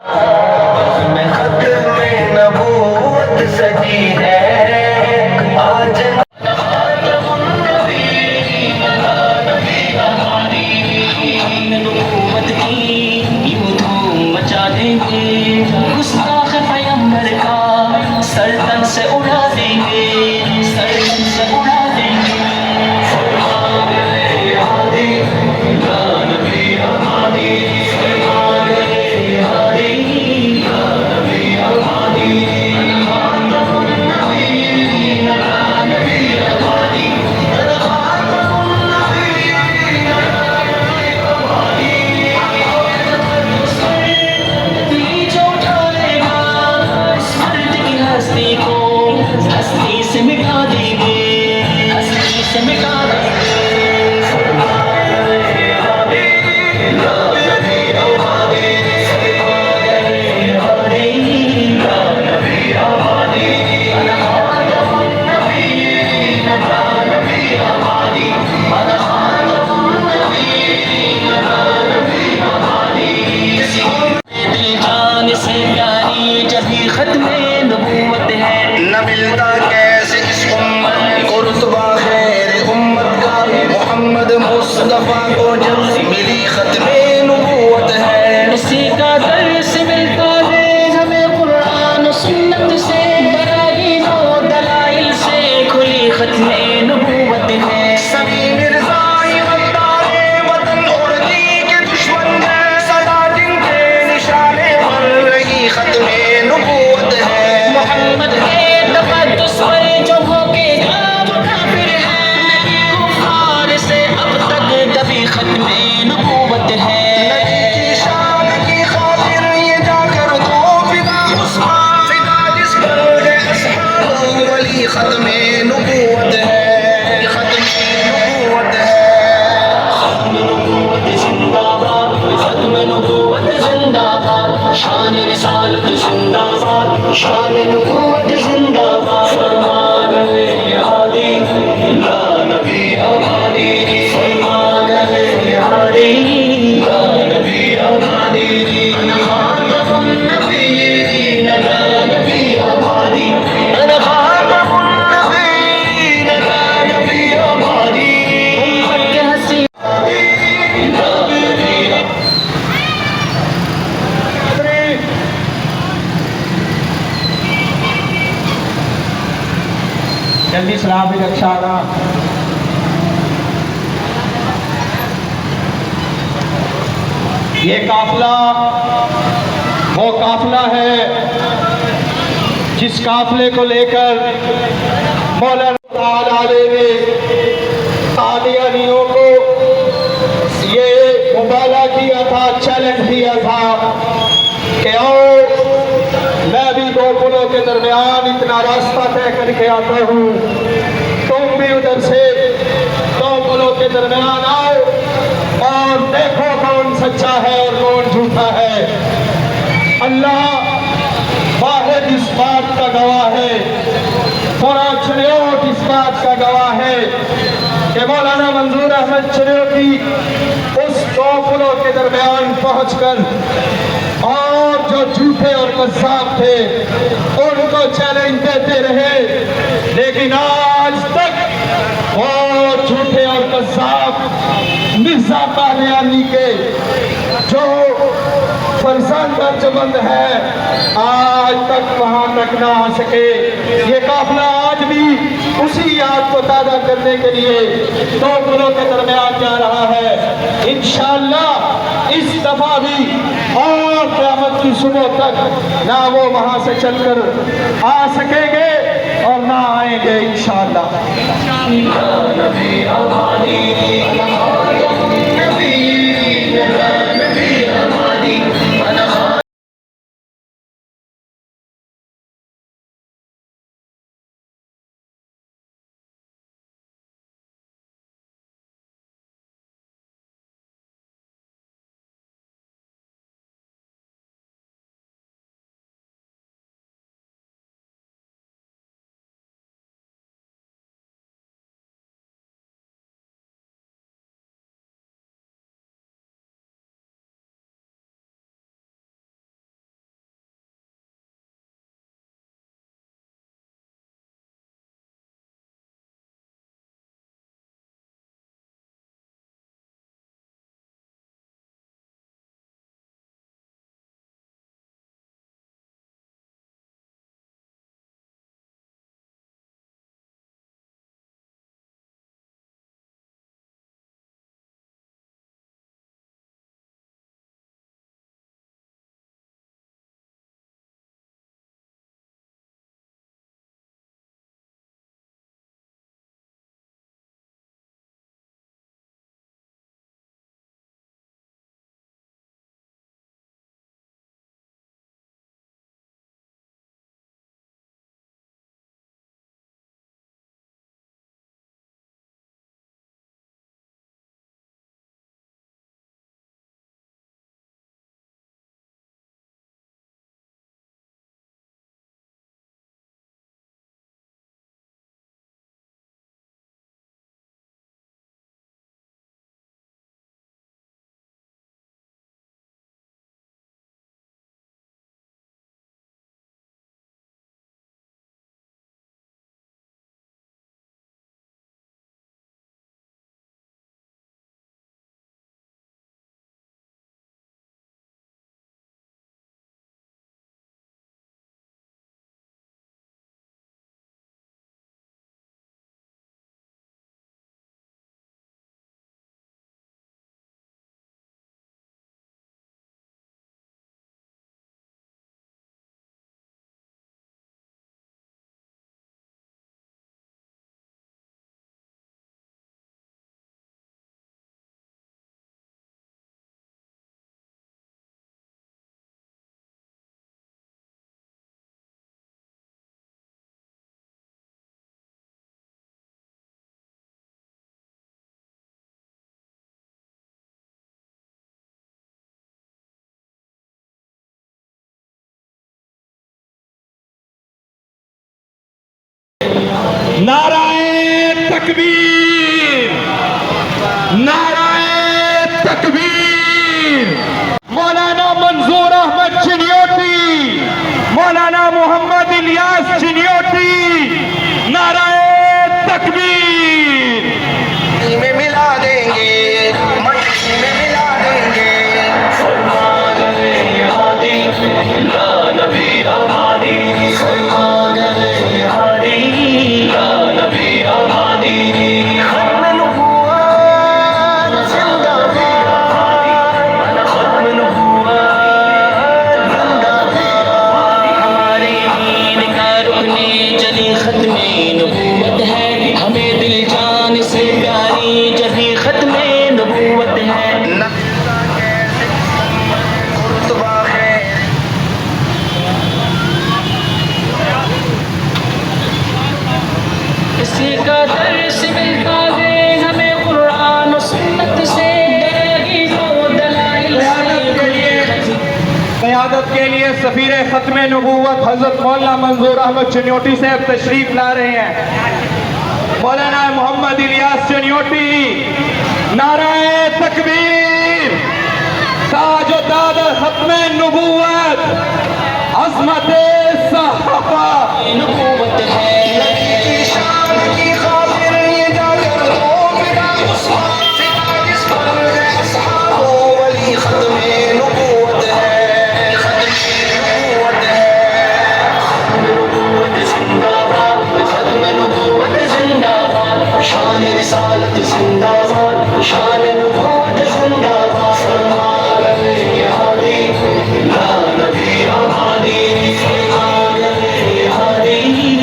میں ختم نبوت سجی ہے آج نبوت کی یوں دھوم مچا دیں گے، گستاخ پیغمبر کا سر تن سے اڑا دیں گے، سر تن سے اڑا دیں گے۔ ہستی کو ہستی سے مٹا دیں گے، ہستی سے مٹا دیں گے۔ جان سے پیاری جبھی ختم نبوت ہے، نہ ملتا کیسے اس امت کو رتبہ غیر امت کا، محمد مصطفیٰ کو جب ملی ختم نبوت ہے، اسی کا درس ملتا ہے ہمیں قرآن و سنت سے، براہین و دلائل سے کھلی ختم نبوت ہے۔ سبھی مرزا غدار وطن اور دی کے دشمن ہیں، سدا جن کے نشانے پر رہی ختم نبوت ہے۔ محمد کے تقدس پر جو بھوکے گا وہ کافر ہے، نہیں کفار سے اب تک کبھی ختم نبوت ہے۔ نبی کی شان کی خاطر یہ جا کر دو فدا عثمان، فدا جس پر ہے اصحاب ولی ختم نبوت ہے، ختم نبوت ہے۔ ختم نبوت زندہ باد، ختم نبوت زندہ باد، شان رسالت زندہ باد، شان نبوت زندہ باد۔ فرمان ہادی لا نبی آبادی، فرمان ہادی لا نبی آبادی، انا خاتم النبیین لا نبی آبادی، انا خاتم النبیین لا نبی آبادی۔ امت کے حسین جلدی سلام بھی رکشا آنا۔ یہ قافلہ وہ قافلہ ہے جس قافلے کو لے کر مولانا تعالی نے قادیانیوں کو یہ مبالغہ کیا تھا، چیلنج دیا تھا کہ آؤ میں بھی دو پلوں کے درمیان اتنا راستہ طے کر کے آتا ہوں، تم بھی ادھر سے دو پلوں کے درمیان آؤ اور دیکھو کون سچا ہے اور کون جھوٹا ہے۔ اللہ واحد اس بات کا گواہ ہے، پورا چنیوٹ اس بات کا گواہ ہے کہ مولانا منظور احمد چنیوٹی اس دو پلوں کے درمیان پہنچ کر اور جو جھوٹے اور قذاب تھے ان کو چیلنج دیتے رہے، لیکن آج تک وہ جھوٹے اور قذاب مرزا قادیانی کے جو فرزند ارجمند ہے آج تک وہاں تک نہ آ سکے۔ یہ قافلہ آج بھی اسی یاد کو تازہ کرنے کے لیے دو پلوں کے درمیان جا رہا ہے۔ انشاءاللہ اس دفعہ بھی اور قیامت کی صبح تک نہ وہ وہاں سے چل کر آ سکیں گے اور نہ آئیں گے انشاءاللہ۔ नाराए तकबीर, नाराए तकबीर। मौलाना मंजूर अहमद चिन्योटी, मौलाना मोहम्मद इलियास चिन्योटी, नाराए तकबीर। में मिला देंगे, मट्टी में मिला देंगे। हमारे दीन का रुकने जली खत्मे नबूवत है, हमें दिल जान से प्यारी जभी खत्मे नबूवत है। रुतबा है किसी का दर्श मिलता है हमें कुरान और सुन्नत से, दलेगी तो दलाइल से। क़यादत के लिए सफ़ीर ख़त्म नबूवत हज़रत मौलाना मंजूर अहमद चिन्योटी साहब तशरीफ़ ला रहे हैं। मौलाना मोहम्मद इलियास चिन्योटी, नाराए तकबीर। ताज व ताज ख़त्म नबूवत, अज़मत सहाबा नबूवत है। नबी की शान की खातिर ये जाकर हो फिदा, उस्मान से जिस पर है असहाबो वली खत्मे नबूवत है, खत्मे नबूवत है। नबूवत जिंदाबाद, खत्मे नबूवत जिंदाबाद, शान रिसालत जिंदाबाद, शान नबूवत जिंदाबाद। सल्लल्लाहु अलैहि हादी ला नबी हादी, सल्लल्लाहु अलैहि हादी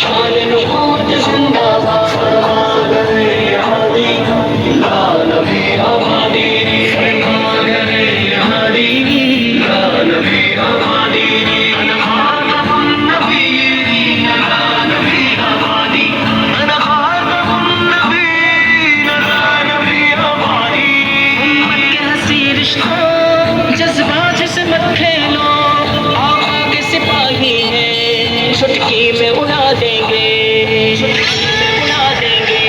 شان نبوت زندہ باد یا نبی آبادی فرما گئے ہادی یا نبی آبادی انا خاتم النبیین یا نبی آبادی انا خاتم النبیین یا نبی آبادی امت کے ہنسی رشتوں جذبات سے مت کھیلو آقا کے سپاہی ہیں چٹکی میں اڑا دیں گے اڑا دیں گے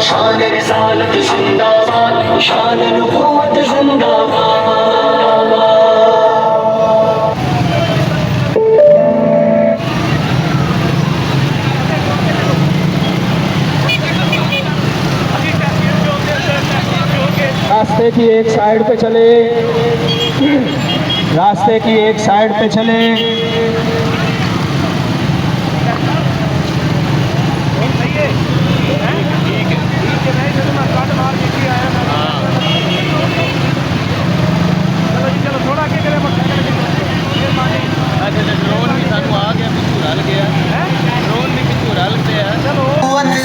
شان رسالت زندہ باد شان نبوت زندہ باد راستے کی ایک سائیڈ پہ چلے راستے کی ایک سائیڈ پہ چلے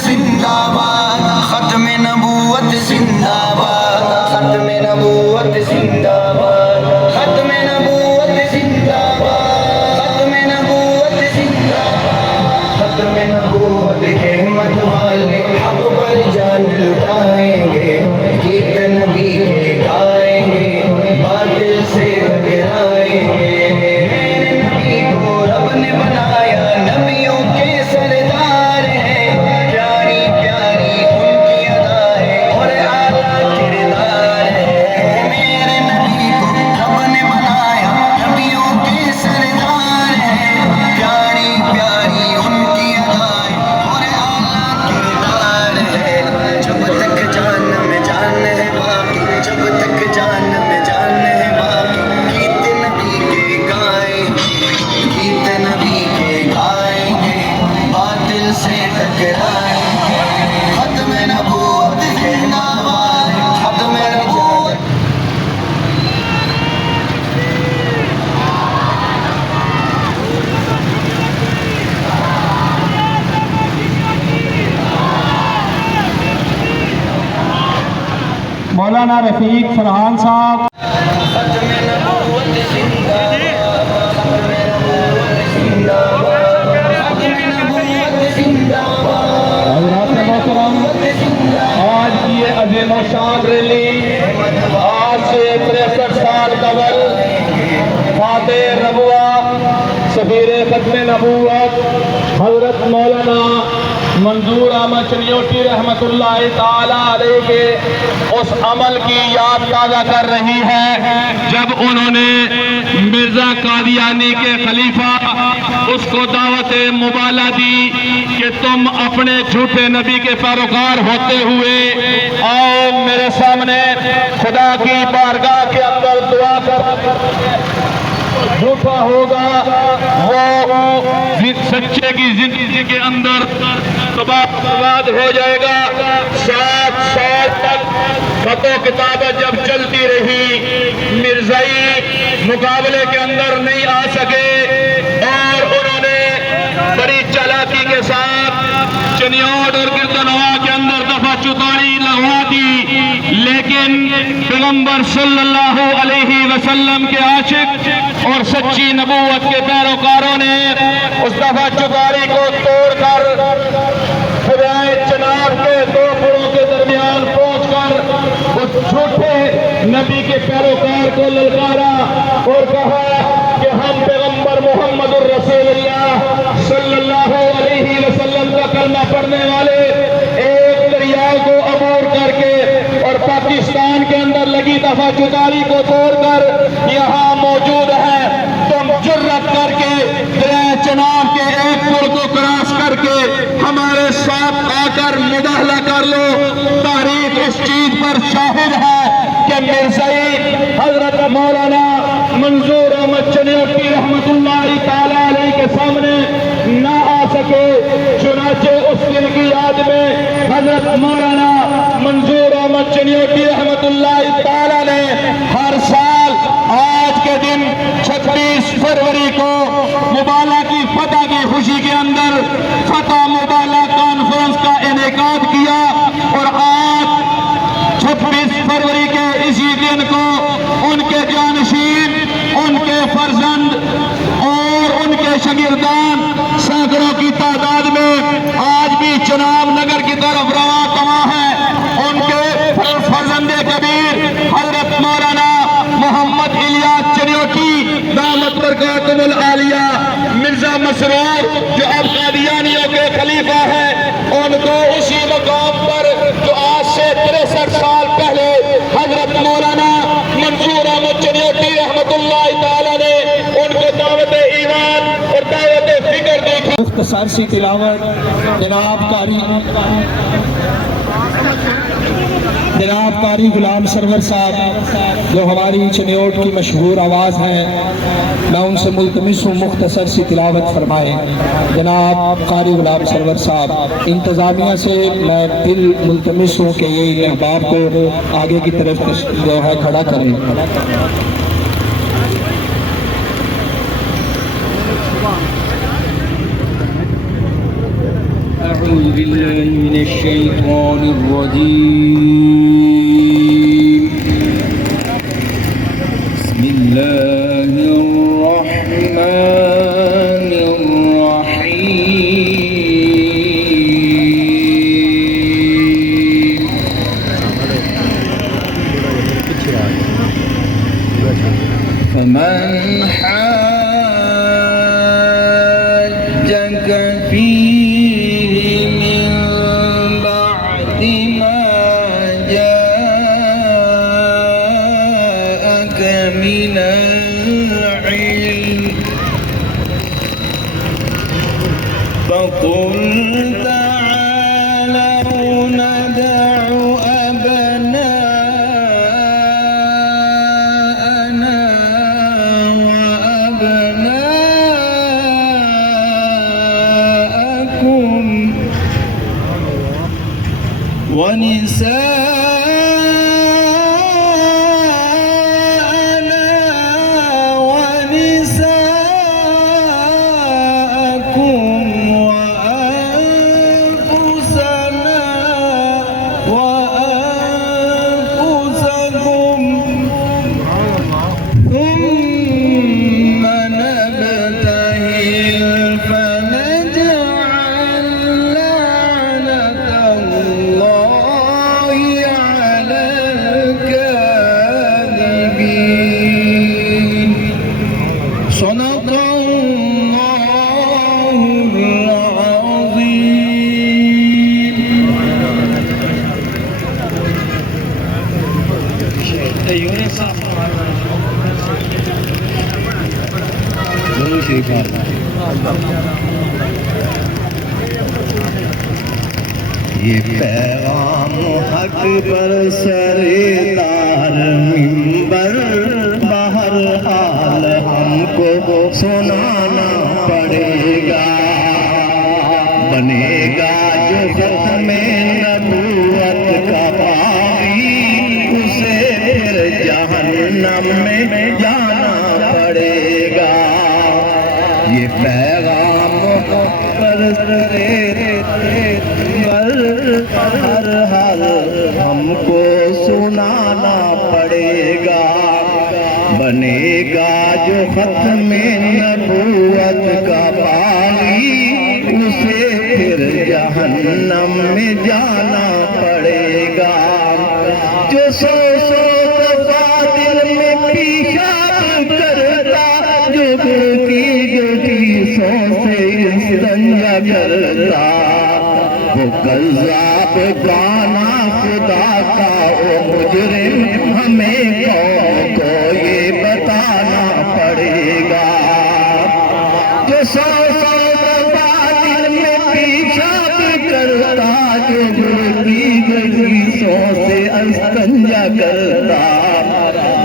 زندہ باد ختم نبوت زندہ باد ختم نبوت زندہ باد ختم نبوت زندہ باد ختم نبوت زندہ باد ختم نبوت کے مت والے حق پر جان لٹائیں گے گیت نبی کے گائیں گے باطل سے گرائیں گے میرے نبی کو رب نے بنایا نبیوں کے سردار ہیں پیاری پیاری ان کی ادا ہے اور اعلیٰ کردار ہے میرے نبی کو رب نے بنایا نبیوں کے سردار ہیں پیاری پیاری ان کی ادا ہے اور اعلیٰ کردار ہے جب تک جان میں جان ہے باقی جب تک جان میں جان ہے باقی گیت نبی کے گائیں گیت نبی کے گائیں گے باطل سے ٹکرائیں گے ختم نبوت کے نام ختم نبوت مولانا رفیق فرحان صاحب ختم نبوت زندہ باد ختم نبوت زندہ باد ختم نبوت زندہ باد حضرات محترم آج کی یہ عظیم و شان ریلی آج سے 63 سال قبل فاتح ربوہ سفیر ختم نبوت حضرت مولانا منظور احمد چنیوٹی رحمت اللہ تعالی علیہ کے اس عمل کی یاد تازہ کر رہی ہے جب انہوں نے مرزا قادیانی کے خلیفہ اس کو دعوت مبالہ دی کہ تم اپنے جھوٹے نبی کے پیروکار ہوتے ہوئے آؤ میرے سامنے خدا کی بارگاہ کے اندر دعا کر جھوٹا ہوگا وہ سچے کی زندگی کے اندر تباہ برباد ہو جائے گا۔ 7 سال تک خط و کتابت جب چلتی رہی، مرزائی مقابلے کے اندر نہیں آ سکے اور انہوں نے بڑی چالاکی کے ساتھ چنیوٹ اور گردنوا کے اندر دفعہ چتاری لگوا دی، لیکن پیغمبر صلی اللہ علیہ وسلم کے عاشق اور سچی نبوت کے پیروکاروں نے اس دفعہ چتاری کو توڑ کر خدائے چناب کے 2 پلوں کے درمیان پہنچ کر اس جھوٹے نبی کے پیروکار کو للکارا اور کہا کہ ہم پیغمبر محمد الرسول اللہ صلی اللہ علیہ وسلم کا کلمہ پڑھنے والے ایک دریا کو عبور کر کے اور پاکستان کے اندر لگی دفعہ چتاری کو توڑ کر یہاں موجود ہے، تم جرأت کر کے دریائے چناب کے ایک پل کو کراس کر کے ہمارے ساتھ آ کر مداخلہ کر لو۔ تاریخ اس چیز پر شاہد ہے کہ مرزائی حضرت مولانا منظور احمد چنیوٹی رحمت اللہ تعالی علیہ کے سامنے نہ آ سکے، چنانچہ اس دن کی یاد میں حضرت مولانا منظور احمد چنیوٹی رحمت اللہ تعالی نے ہر سال آج کے دن 26 فروری کو مبالہ کی فتح کی خوشی کے اندر فتح مبالہ کانفرنس کا انعقاد کیا، اور آج 26 فروری کے اسی دن کو ان کے جانشین، ان کے فرزند اور ان کے شاگردان سینکڑوں کی تعداد میں آج بھی چناب نگر کی طرف رواں کما ہے۔ ان کے فرزند کبیر حضرت مولانا محمد الیاس چنیوٹی دامت برکاتہم العالیہ مرزا مسرور جو اب قادیانیوں کے خلیفہ ہیں، ان کو اسی مقام پر جو آج سے 63 سال پہلے حضرت مولانا منظور احمد چنیوٹی رحمت اللہ تعالی نے ان کو دعوت ایمان اور دعوت فکر دی تھی۔ مختصر سی تلاوت جناب قاری غلام سرور صاحب جو ہماری چنیوٹ کی مشہور آواز ہیں، میں ان سے ملتمس ہوں مختصر سی تلاوت فرمائیں۔ جناب قاری غلام سرور صاحب، انتظامیہ سے میں دل ملتمس ہوں کہ یہ احباب کو آگے کی طرف جو ہے کھڑا کریں۔ أعوذ بالله من الشيطان الرجيم، بسم الله الرحمن الرحيم، فمن حاجك فيه من بعد ما جاءك من العلم فقل تعالوا ندع أبناءنا وأبناءكم ونساءنا ونساءكم وأنفسنا وأنفسكم ثم نبتهل فنجعل لعنة الله على الكاذبين. صدق الله العظيم. یہ پیغام حق پر سردار منبر بہرحال ہم کو सुनाना पड़ेगा। बने गا जो ختم नबूवत का बागी, उसे फिर जहन्नम में जाना पड़ेगा। ये पैगाम पर हर हर हमको सुनाना पड़ेगा। बनेगा जो ختم नबूवत का बागी, उसे फिर जहन्नम में जाना पड़ेगा। जो सौ सौ दफा दिल में पेशाब करता, जो गलती सौ से संजा करता, वो कज़्ज़ाब गाना खुदा का ओ मुजरिम, हमें कौम को ये बताना पड़ेगा। जो सौ सौ दफा दिल में पेशाब करता, जो गलती सौ से संजा करता,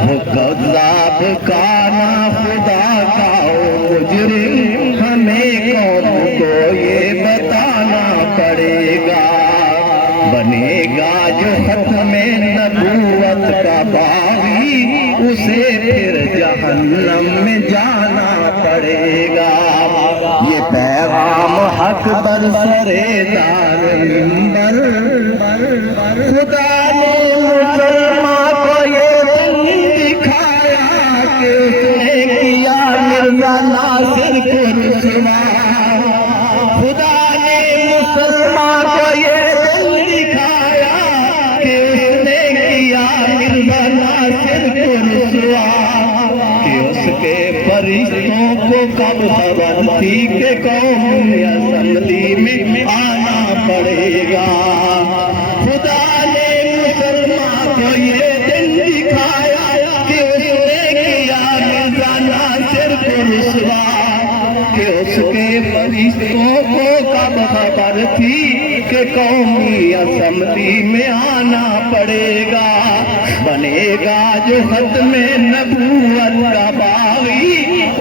वो कज़्ज़ाब गाना खुदा का ओ मुजरिम, हमें कौम को ये बताना पड़ेगा। बनेगा जो ختم नबूवत का बागी, उसे फिर जहन्नम में जाना पड़ेगा। ये पैगाम हक पर सरेदार मिंबर, खुदा ने मुसलमान को ये दिखाया कि उसने किया मिर्जा नासिर को रुसवा। खुदा ने मुसलमान को ये दिखाया कि उसने किया मिर्जा नासिर को रुसवा। कि उसके फरिश्तों को कब खबर थी कि कौम असम्बली में आना पड़ेगा। खुदा ने मुसलमान को ये दिन दिखाया कि उसने किया मिर्जा नासिर को रुसवा। कि उसके फरिश्तों को कब खबर थी कि कौमी असम्बली में आना पड़ेगा। बनेगा जो ختم नबूवत का बागी,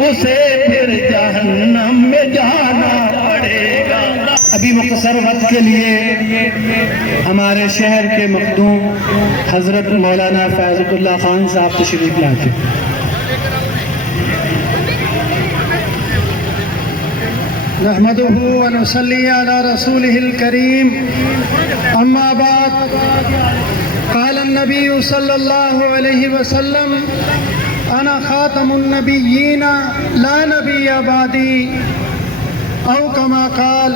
उसे फिर जहन्नम में जाना पड़ेगा। अभी मुख्तसर वक्त के लिए हमारे शहर के मखदूम हज़रत मौलाना फैज़ुल्लाह खान साहब तशरीफ लाते। नहमदुहु व नुसल्ली अला रसूलिहिल करीम, अम्मा बाद। क़ाल नबी सल्लल्लाहु अलैहि वसल्लम, अना ख़ातमुन नबिय्यीन ला नबिय्य बादी, औ कमा क़ाल।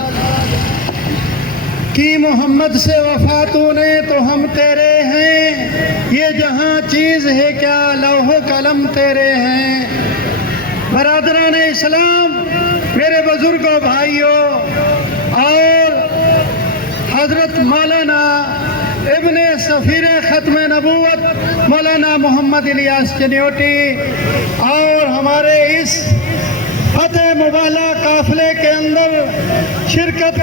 कि मोहम्मद से वफ़ा तूने तो हम तेरे हैं, ये जहाँ चीज़ है क्या लौह कलम तेरे हैं। बरादरान इस्लाम, मेरे बुजुर्गों भाइयों, और हज़रत मौलाना इब्ने सफ़ीर ख़त्म नबूवत मौलाना मोहम्मद इलियास चनियोटी और हमारे इस फतेह मुबाला काफ़िले के अंदर शिरकत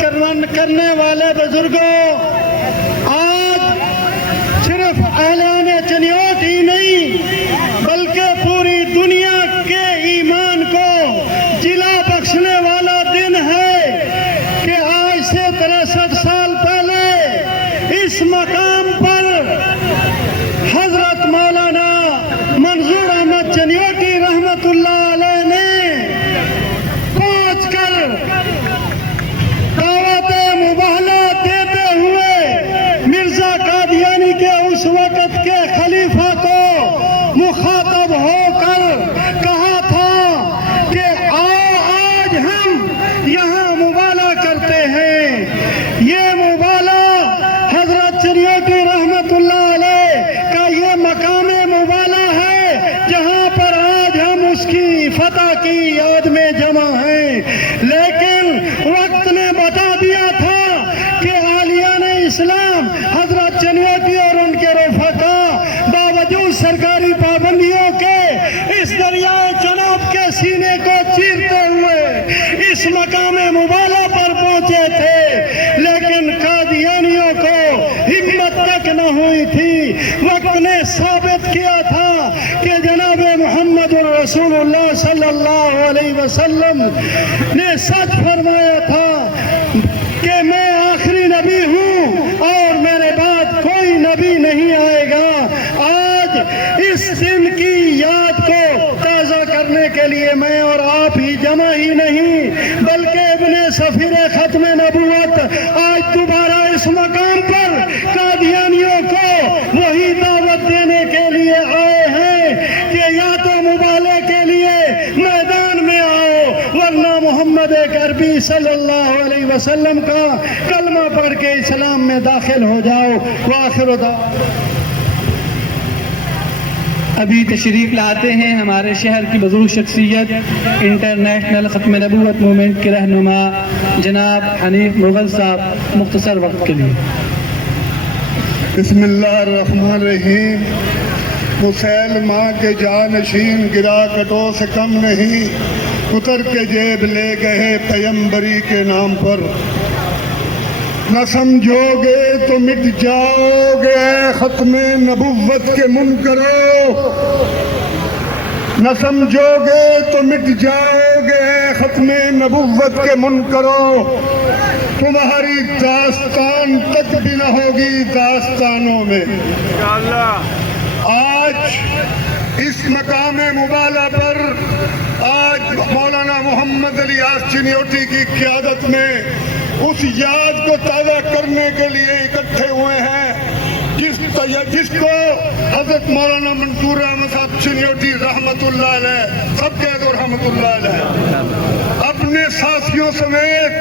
करने वाले बुजुर्गों, आज सिर्फ अहलान चनियोट ही नहीं बल्कि पूरी दुनिया के ईमान को जिला बख्शने वाला दिन है कि आज से 63 साल पहले इस मकाम पर हजरत मौलाना मंजूर अहमद चनियोटी रहमतुल्लाह अलैह ने पहुंचकर दावत मुबाहला देते हुए मिर्जा कादियानी के उस वक़्त के खलीफा को मुखातब होकर कहा था कि आज हम यहाँ मुबाला करते हैं। ये मुबाला हजरत चनियोटी रहमतुल्लाह अलैह का ये मकाम मुबाला है जहाँ पर आज हम उसकी फतह की याद में जमा हैं। लेकिन वक्त ने बता दिया था कि आलियान इस्लाम हजरत चनियोटी और उनके रफ़का बावजूद सरकारी पाबंदियों के इस दरियाए चनाब के सीने को चीरते हुए इस मकाम मुबाला पर पहुंचे थे। लेकिन कादियानियों को हिम्मत तक न हुई थी। वक्त ने साबित किया था कि जनाब मोहम्मद रसूलुल्लाह सल्लल्लाहु सल्लल्लाहु अलैहि वसल्लम ने सच फरमाया था कि मैं आखिरी नबी हूँ और मेरे बाद कोई नबी नहीं आएगा। आज इस दिन की याद को ताज़ा करने के लिए मैं और आप ही जमा ही नहीं बल्कि इब्ने सफीर खत्म नबूवत आज दोबारा इस मकाम पर कादियानियों को वही दावत देने के लिए आए हैं कि या तो मुबाले के लिए मैदान में आओ वरना मोहम्मद अरबी सल्लल्लाहु अलैहि वसल्लम का कलमा पढ़ के इस्लाम में दाखिल हो जाओ। वाखिर दावा। अभी तशरीफ़ लाते हैं हमारे शहर की बुज़ुर्ग शख्सियत इंटरनेशनल ख़त्म नबूवत मूवमेंट के रहनुमा जनाब हनीफ मुग़ल साहब मुख्तसर वक्त के लिए। बिस्मिल्लाहिर्रहमानिर्रहीम। मुसैलमा के जानशीन गिरा कटो से कम नहीं, उतर के जेब ले गए पैगंबरी के नाम पर। न समझोगे तो मिट जाओगे खत्म नबुव्वत के मुनकरो, न समझोगे तो मिट जाओगे खत्म नबुव्वत के मुनकरो। तुम्हारी दास्तान तक भी न होगी दास्तानों में। आज इस मकाम मुबाला पर आज मौलाना मोहम्मद अली यास चिन्योटी की क़यादत में उस याद को ताज़ा करने के लिए इकट्ठे हुए हैं जिसको हज़रत मौलाना मंसूर अहमद साहब चिन्योटी रहमतुल्लाह अलैह, सब कह दो रहमतुल्लाह अलैह, अपने साथियों समेत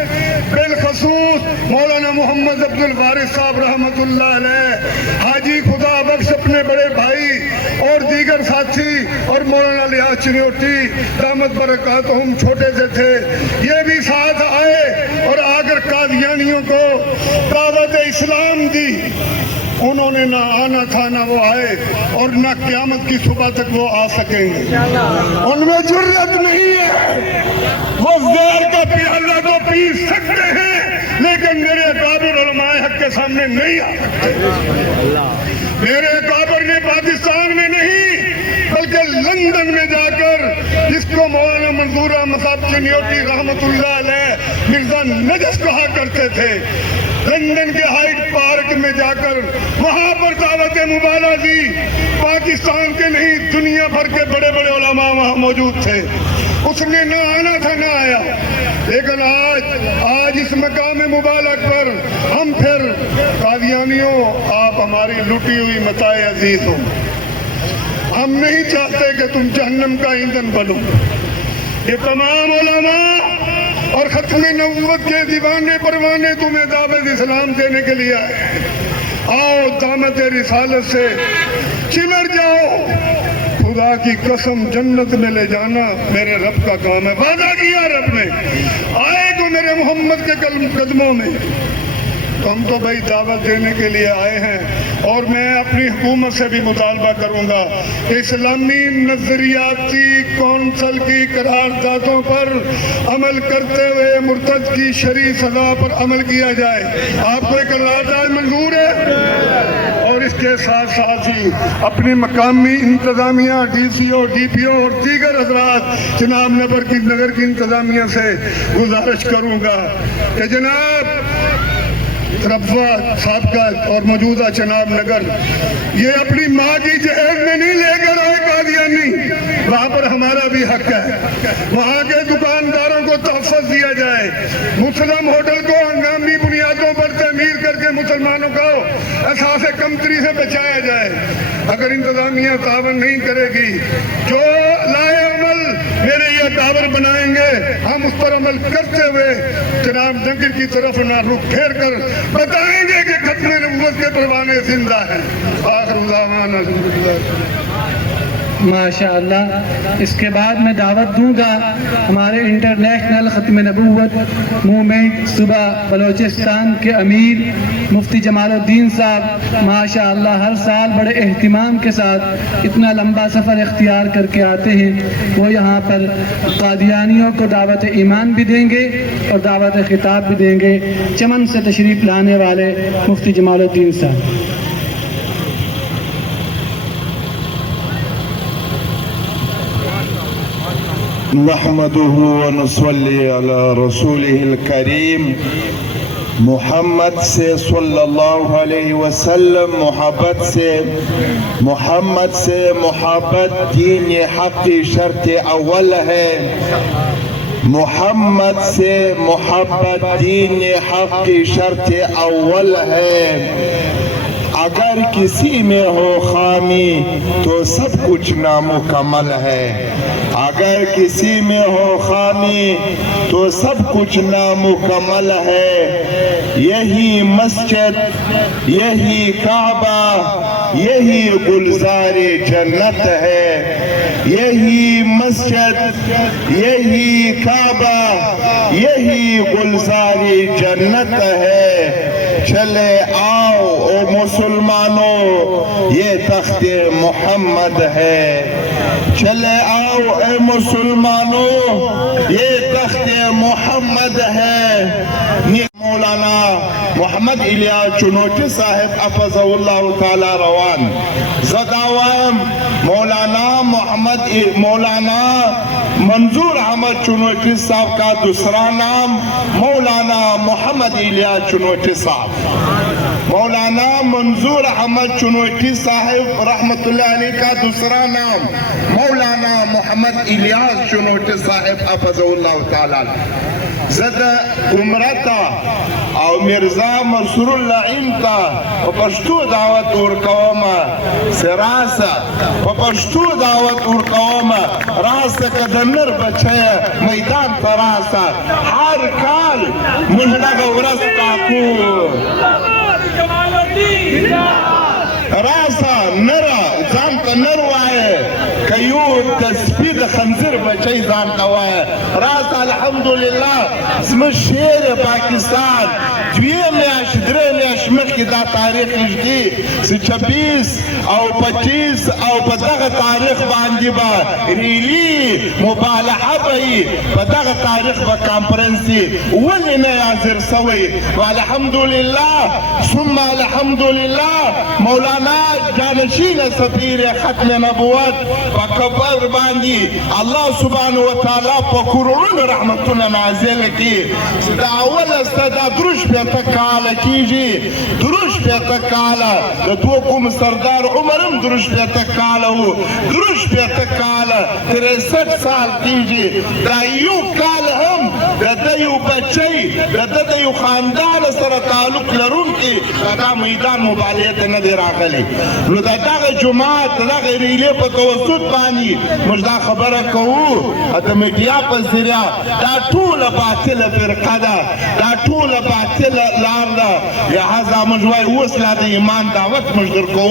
बिलखसूस मौलाना मोहम्मद अब्दुल वारिस साहब रहमतुल्लाह अलैह, हाजी खुदा बख्श अपने बड़े भाई और दीगर साथी और मौलाना लियाज़ चिन्योटी दामत बरकातहुम छोटे से थे, ये भी साथ आए और आकर कादियानियों को दावत इस्लाम दी। उन्होंने ना आना था ना वो आए और ना क़यामत की सुबह तक वो आ सकेंगे। उनमें जुर्रत नहीं है, वो ज़हर का प्याला तो पी सकते हैं लेकिन मेरे काबिर उलमाए हक के सामने नहीं आ सकते। मेरे काबिर ने पाकिस्तान में नहीं बल्कि लंदन में जाकर, जिसको मौलाना मंसूर अहमद साहब चिन्योटी रहमतुल्लाह अलैह मिर्जा नजस कहा करते थे, लंदन के हाइड पार्क में जाकर वहां पर दावत मुबाला दी। पाकिस्तान के नहीं दुनिया भर के बड़े बड़े उलमा वहां मौजूद थे। उसने न आना था न आया, लेकिन आज इस मकाम मुबारक पर हम फिर कादियानियों, आप हमारी लुटी हुई मताए अजीज हो। हम नहीं चाहते कि तुम जहन्नम का ईंधन बनो। ये तमाम उलमा और खत्म नबूवत के दीवाने परवाने तुम्हें दावत इस्लाम देने के लिए आए। आओ दामत रिसालत से चिमट जाओ। खुदा की कसम जन्नत में ले जाना मेरे रब का काम है। वादा किया रब ने, आए तो मेरे मोहम्मद के कदमों में। तो हम तो भाई दावत देने के लिए आए हैं और मैं अपनी हुकूमत से भी मुतालबा करूंगा इस्लामी नजरियाती कौंसल की करारदादों पर अमल करते हुए मुर्तद की शरई सजा पर अमल किया जाए। आपको एक करारदाद मंजूर है? और इसके साथ साथ ही अपनी मकामी इंतजामिया, DCO, DPO और दीगर हजरात जनाब नगर की इंतजामिया से गुजारिश करूंगा कि जनाब रब्वा साहब का और मौजूदा चनाब नगर ये अपनी माँ की जहर में नहीं लेकर आए कादियानी, वहाँ पर हमारा भी हक है। वहाँ के दुकानदारों को तहफ़्फ़ुज़ दिया जाए, मुस्लिम होटल को हंगामी बुनियादों पर तमीर करके मुसलमानों को एहसास कमतरी से बचाया जाए। अगर इंतजामिया तावन नहीं करेगी, जो लाए अमल मेरे ये काबर बनाएंगे, हम उस पर अमल करते हुए जनाब नगर की तरफ ना रुख फेर कर बताएंगे कि खत्म नबूवत के परवाने जिंदा हैं। माशाअल्लाह। इसके बाद मैं दावत दूंगा हमारे इंटरनेशनल ख़त्म नबूवत मूवमेंट सूबा बलोचिस्तान के अमीर मुफ्ती जमालुद्दीन साहब माशाअल्लाह हर साल बड़े एहतिमाम के साथ इतना लंबा सफ़र इख्तियार करके आते हैं। वो यहाँ पर कादियानियों को दावत ईमान भी देंगे और दावत खिताब भी देंगे। चमन से तशरीफ़ लाने वाले मुफ्ती जमालुद्दीन साहब। نحمده ونصلي على رسوله الكريم محمد سے صلی اللہ علیہ وسلم محمد سے محبت دین حق شرط اول ہے محمد سے محبت دین حق شرط اول ہے اگر کسی میں ہو خامی تو سب کچھ نامکمل ہے اگر کسی میں ہو خامی تو سب کچھ نامکمل ہے یہی مسجد یہی کعبہ یہی گلزار جنت ہے یہی مسجد یہی کعبہ یہی گلزار جنت ہے چلے آؤ او مسلمانوں یہ تخت محمد ہے چلے آؤ اے مسلمانوں یہ تخت محمد ہے مولانا محمد الیاس چنوٹی صاحب حفظہ اللہ تعالی روان زداوام مولانا منظور احمد چنوٹی صاحب کا دوسرا نام مولانا محمد الیاس چنوٹی صاحب مولانا منظور احمد چنوٹی صاحب رحمت اللہ علیہ کا دوسرا نام مولانا محمد الیاس چنوٹی صاحب حفظہ اللہ تعالی زد عمرتا او مرزا منصور اللہ امتا و پشتو دعوت ورکوما سراسا و پشتو دعوت ورکوما راسا کدنر بچے میدان تراسا ہر کال منڈا ورس کاکو راسا نرا زانتا نروائے کیو تسبید خنزر بچے زانتا وائے راسا الحمدللہ اسم شیر پاکستان دویه میاش درې میاش مخکې دا تاریخ نږدې چې 26 او 25 او په دغه تاریخ باندې به ریلي مبالغه به وي په دغه تاریخ به کانفرنس وي ولې نه حاضر سوی والحمدلله ثم الحمدلله مولانا جانشین سفیر ختم نبوت په کبر باندې الله سبحانه وتعالی په کروڑونو رحمتونه نازل کړي دا اول است دا دروش کالا کیجی دروش پیتا کالا دو کم سردار عمرم دروش پیتا کالا ہو دروش پیتا کالا 63 سال کیجی دا یو کال ہم دا یو بچی دا یو خاندان سر تعلق لرون کی دا میدان مبالیت ندر آگلی نو دا جماعت دا ریلے پا توسط بانی مجھدا خبر کہو دا میڈیا پا ذریعہ دا طول باطل فرقہ دا طول باطل لار دا لہذا مجھوائی وصلہ دا ایمان دعوت مجدر کو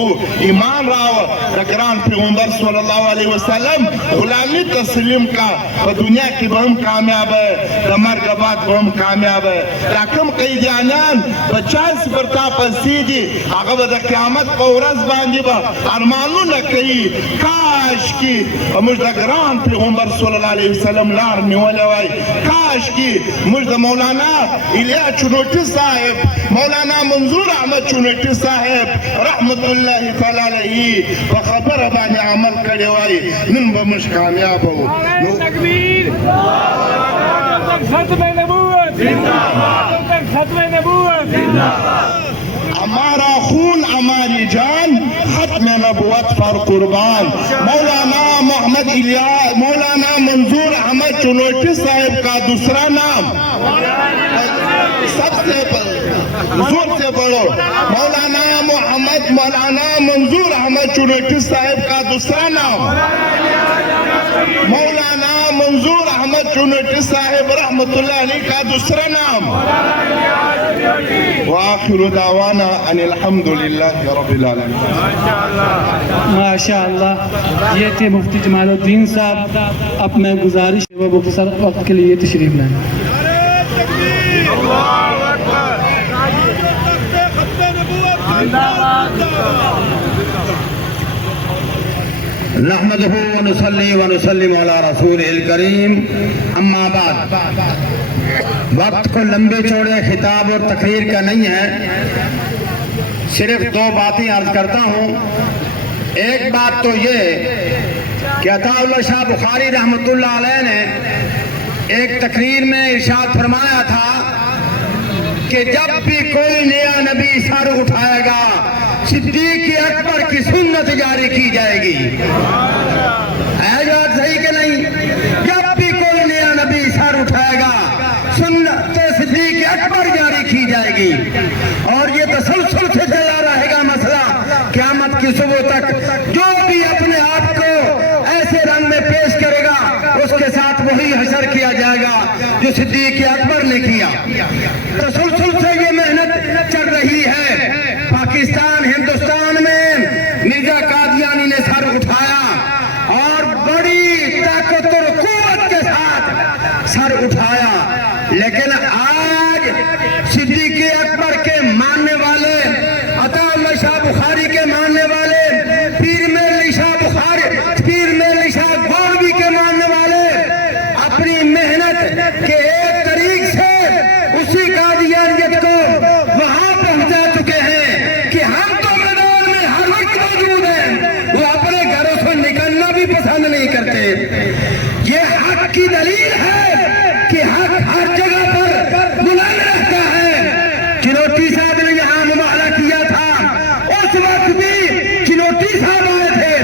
ایمان راو رگران پیغمبر صلی اللہ علیہ وسلم غلامی تسلیم کا و دنیا کی بہم کامیاب ہے دا مرگ بعد بہم کامیاب ہے لیکن قیدیانان بچائس برتا پسیدی اگر دا قیامت کو رز باندی با ارمانو نکی کاش کی مجھدا گران پیغمبر صلی اللہ علیہ وسلم لار میولوائی کاش کی مجھدا مولانا الیاس چنوٹی صاحب مولانا منظور احمد چنوٹی صاحب رحمت اللہ تعالی علیہ بخبر بانی عمل کرے وائی نن بمش کامیاب ہو تکبیر ختم نبوت ختم نبوت ہمارا خون ہماری جان ختم نبوت پر قربان مولانا محمد الیاس مولانا منظور احمد چنوٹی صاحب کا دوسرا نام سب سے زور سے پڑھو مولانا منظور احمد چنوٹی صاحب کا دوسرا نام مولانا منظور احمد چنوٹی صاحب رحمت اللہ علیہ کا دوسرا نام وآخر دعوانا ان الحمدللہ رب العالمین ماشاءاللہ یہ تھے مفتی جمال الدین صاحب اب میں گزارش ہے وہ مختصر وقت کے لیے تشریف لائیں نحمده ونصلي ونسلم على رسول الکریم اما بعد وقت کو لمبے چوڑے خطاب اور تقریر کا نہیں ہے صرف دو باتیں عرض کرتا ہوں ایک بات تو یہ کہ عطا اللہ شاہ بخاری رحمۃ اللہ علیہ نے ایک تقریر میں ارشاد فرمایا تھا کہ جب بھی کوئی نیا نبی سر اٹھائے گا صدیق اکبر کی سنت جاری کی جائے گی. ہے بات صحیح کہ نہیں؟ جب بھی کوئی نیا نبی سر اٹھائے گا سنت صدیق اکبر جاری کی جائے گی. اور یہ تسلسل سے چلا رہے گا مسئلہ قیامت کی صبح تک. جو بھی اپنے آپ کو ایسے رنگ میں پیش کرے گا اس کے ساتھ وہی حشر کیا جائے گا جو صدیق اکبر نے کیا. تسلسل سے یہ محنت چل رہی ہے. پاکستان ہندوستان میں مرزا قادیانی نے سر اٹھایا اور بڑی طاقت اور قوت کے ساتھ سر اٹھایا. لیکن آج صدیق اکبر کے ماننے والے، عطا اللہ شاہ بخاری کے ماننے والے، پیر میرلی شاہ بخاری، پیر میرلی شاہ گولوی کے ماننے والے اپنی محنت کے ایک طریق سے اسی قادیانیت کو وہاں پہنچا چکے ہیں کہ ہم تو میدان میں ہر وقت موجود ہیں، وہ اپنے گھروں سے نکلنا بھی پسند نہیں کرتے. یہ حق کی دلیل ہے کہ حق ہر جگہ پر بلند رہتا ہے. چنوٹی صاحب نے یہاں مباہلہ کیا تھا، اس وقت بھی چنوٹی صاحب آئے تھے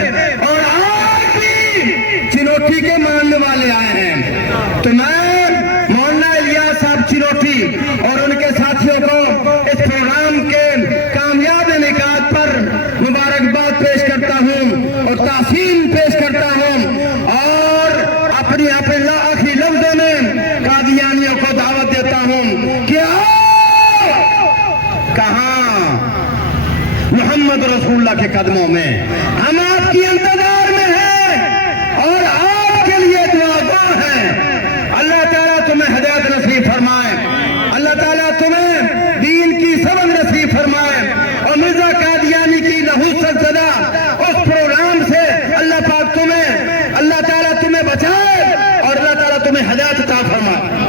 اور آج بھی چنوٹی کے ماننے والے آئے ہیں. تو میں مولانا الیاس صاحب چنوٹی اور ان کے ساتھیوں کو اس پروگرام کے کامیاب انعقاد پر مبارکباد پیش کرتا ہوں اور تحسین پیش کرتا ہوں اور اپنی آخری لفظوں میں قادیانیوں کو دعوت دیتا ہوں کہ آؤ کہاں محمد رسول اللہ کے قدموں میں. ہم آپ کی انتظار میں ہیں اور آپ کے لیے دعا گو ہیں. اللہ تعالیٰ تمہیں ہدایت نصیب فرمائے، اللہ تعالیٰ تمہیں دین کی سبق نصیب فرمائے اور مرزا قادیانی کی نحوست زدہ اس پروگرام سے اللہ پاک تمہیں، اللہ تعالیٰ تمہیں بچائے اور اللہ تعالیٰ تمہیں ہدایت عطا فرمائے.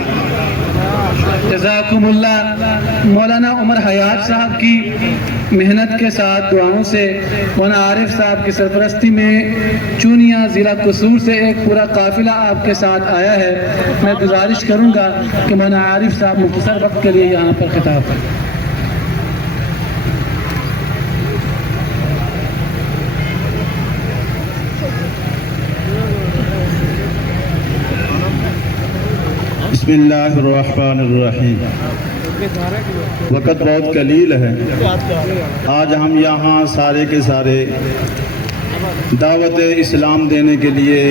جزاکم اللہ. مولانا عمر حیات صاحب کی محنت کے ساتھ دعاؤں سے مولانا عارف صاحب کی سرپرستی میں چونیا ضلع قصور سے ایک پورا قافلہ آپ کے ساتھ آیا ہے. میں گزارش کروں گا کہ مولانا عارف صاحب مختصر وقت کے لیے یہاں پر خطاب کریں. بسم اللہ الرحمن الرحیم. وقت بہت قلیل ہے. آج ہم یہاں سارے کے سارے دعوت اسلام دینے کے لیے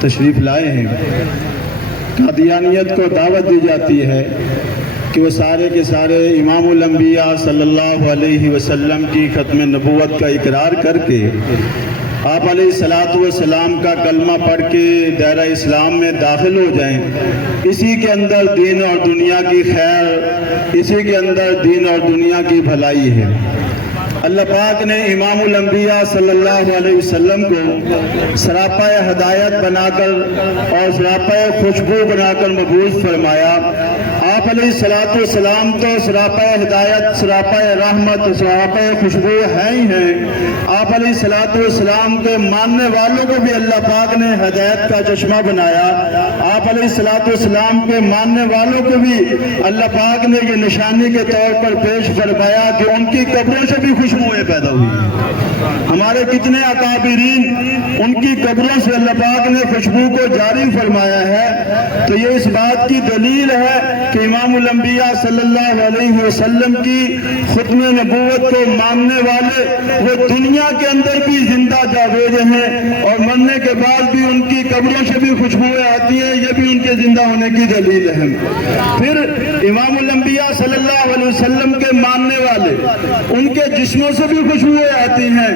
تشریف لائے ہیں. قادیانیت کو دعوت دی جاتی ہے کہ وہ سارے کے سارے امام الانبیاء صلی اللہ علیہ وسلم کی ختم نبوت کا اقرار کر کے آپ علیہ الصلوۃ والسلام کا کلمہ پڑھ کے دائرہ اسلام میں داخل ہو جائیں. اسی کے اندر دین اور دنیا کی خیر، اسی کے اندر دین اور دنیا کی بھلائی ہے. اللہ پاک نے امام الانبیاء صلی اللہ علیہ وسلم کو سراپا ہدایت بنا کر اور سراپا خوشبو بنا کر مبعوث فرمایا. آپ علیہ الصلوۃ والسلام تو سراپا ہدایت، سراپا رحمت، سراپا خوشبو ہیں ہی ہیں. آپ علیہ الصلوۃ والسلام کے ماننے والوں کو بھی اللہ پاک نے ہدایت کا چشمہ بنایا. آپ علیہ الصلوۃ والسلام کے ماننے والوں کو بھی اللہ پاک نے یہ نشانی کے طور پر پیش فرمایا کہ ان کی قبروں سے بھی خوشبوئیں پیدا ہوئی. ہمارے کتنے اکابرین ان کی قبروں سے اللہ پاک نے خوشبو کو جاری فرمایا ہے. تو یہ اس بات کی دلیل ہے کہ امام الانبیاء صلی اللہ علیہ وسلم کی ختم نبوت کو ماننے والے وہ دنیا کے اندر بھی زندہ جاوید ہیں اور مرنے کے بعد بھی ان کی قبروں سے بھی خوشبوئیں آتی ہیں. یہ بھی ان کے زندہ ہونے کی دلیل ہے. پھر امام الانبیاء صلی اللہ علیہ وسلم کے ماننے والے ان کے جسموں سے بھی خوشبوئیں آتی ہیں.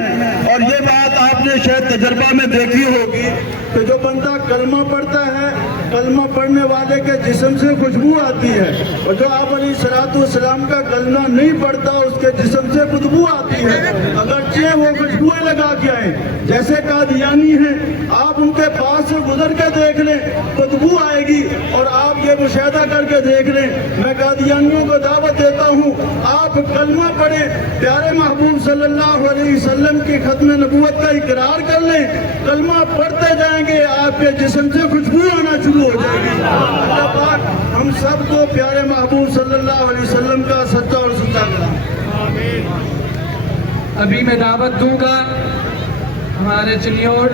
اور یہ بات آپ نے شاید تجربہ میں دیکھی ہوگی کہ جو بندہ کلمہ پڑھتا ہے، کلمہ پڑھنے والے کے جسم سے خوشبو آتی ہے، اور جو آپ علیہ الصلوۃ والسلام کا کلمہ نہیں پڑھتا اس کے جسم سے بدبو آتی ہے. اگرچہ وہ خوشبوئیں لگا کے آئے جیسے قادیانی ہیں، آپ ان کے پاس سے گزر کے دیکھ لیں بدبو آئے گی. اور آپ یہ مشاہدہ کر کے دیکھ لیں. میں قادیانیوں کو دعوت دیتا ہوں آپ تو کلمہ پڑھیں، پیارے محبوب صلی اللہ علیہ وسلم کی ختم نبوت کا اقرار کر لیں، کلمہ پڑھتے جائیں گے آپ کے جسم سے خوشبو آنا شروع ہو جائے گی۔ اللہ پاک ہم سب کو پیارے محبوب صلی اللہ علیہ وسلم کا سچا اور سچا بنائے۔ ابھی میں دعوت دوں گا ہمارے چنیوڑ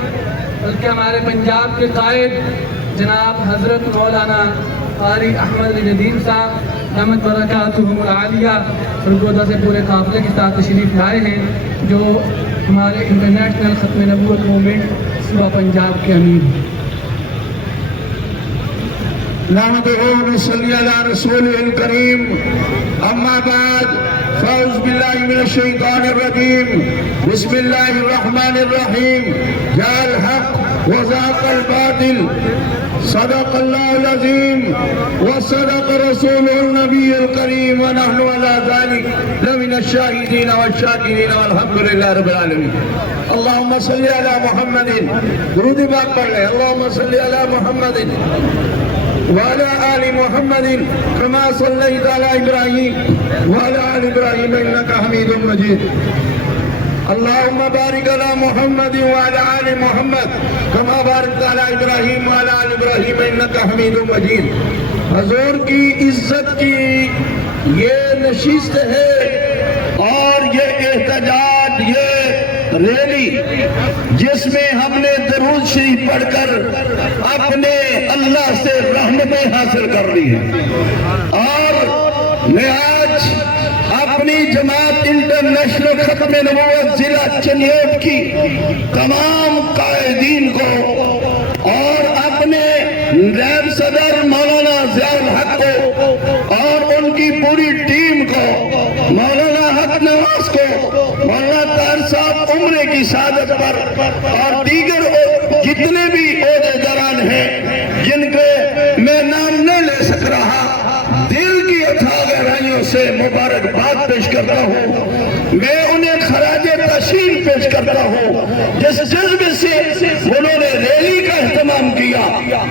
بلکہ ہمارے پنجاب کے قائد جناب حضرت مولانا قاری احمد ندیم صاحب رحمت برکاتہم العالیہ سرگودا سے پورے قافلے کے ساتھ تشریف لائے ہیں، جو ہمارے انٹرنیشنل ختم نبوت موومنٹ صوبہ پنجاب کے امیر ہیں۔ نحمدہ و نصلی علی رسولہ الکریم، اما بعد، فاعوذ باللہ من الشیطان الرجیم، بسم اللہ الرحمن الرحیم، جاء الحق وزاق الباطل، صدق اللہ العظیم وصدق رسول النبی الکریم ونحن علی ذلک لمن الشاہدین والشاکرین والحمد للہ رب العالمین۔ اللہم صلی علی محمد، درود پاک پڑھ لیں، اللہم صلی علی محمد وعلى آل محمد كما صليت على إبراهيم وعلى آل إبراهيم إنك حميد مجيد اللهم بارك على محمد وعلى آل محمد كما باركت على إبراهيم وعلى آل إبراهيم إنك حميد مجيد۔ حضور کی عزت کی یہ نشست ہے اور یہ احتجاج، یہ ریلی جس میں ہم نے درود شریف پڑھ کر اپنے اللہ سے رحمتیں حاصل کر لی ہیں، اور میں آج اپنی جماعت انٹرنیشنل ختم نبوت ضلع چنیوٹ کی تمام قائدین کو اور اپنے نائب صدر مولانا ضیاء الحق کو اور ان کی پوری ٹیم کو، مولانا حق نواز کو، مولانا طاہر صاحب عمرے کی سعادت پر، اور دیگر جتنے بھی عہدیداران ہیں جن کے میں نام نہیں لے سک رہا، دل کی اتھاہ گہرائیوں سے مبارکباد پیش کرتا ہوں۔ میں انہیں خراج تحسین پیش کرتا ہوں جس جذبے سے انہوں نے ریلی کا اہتمام کیا،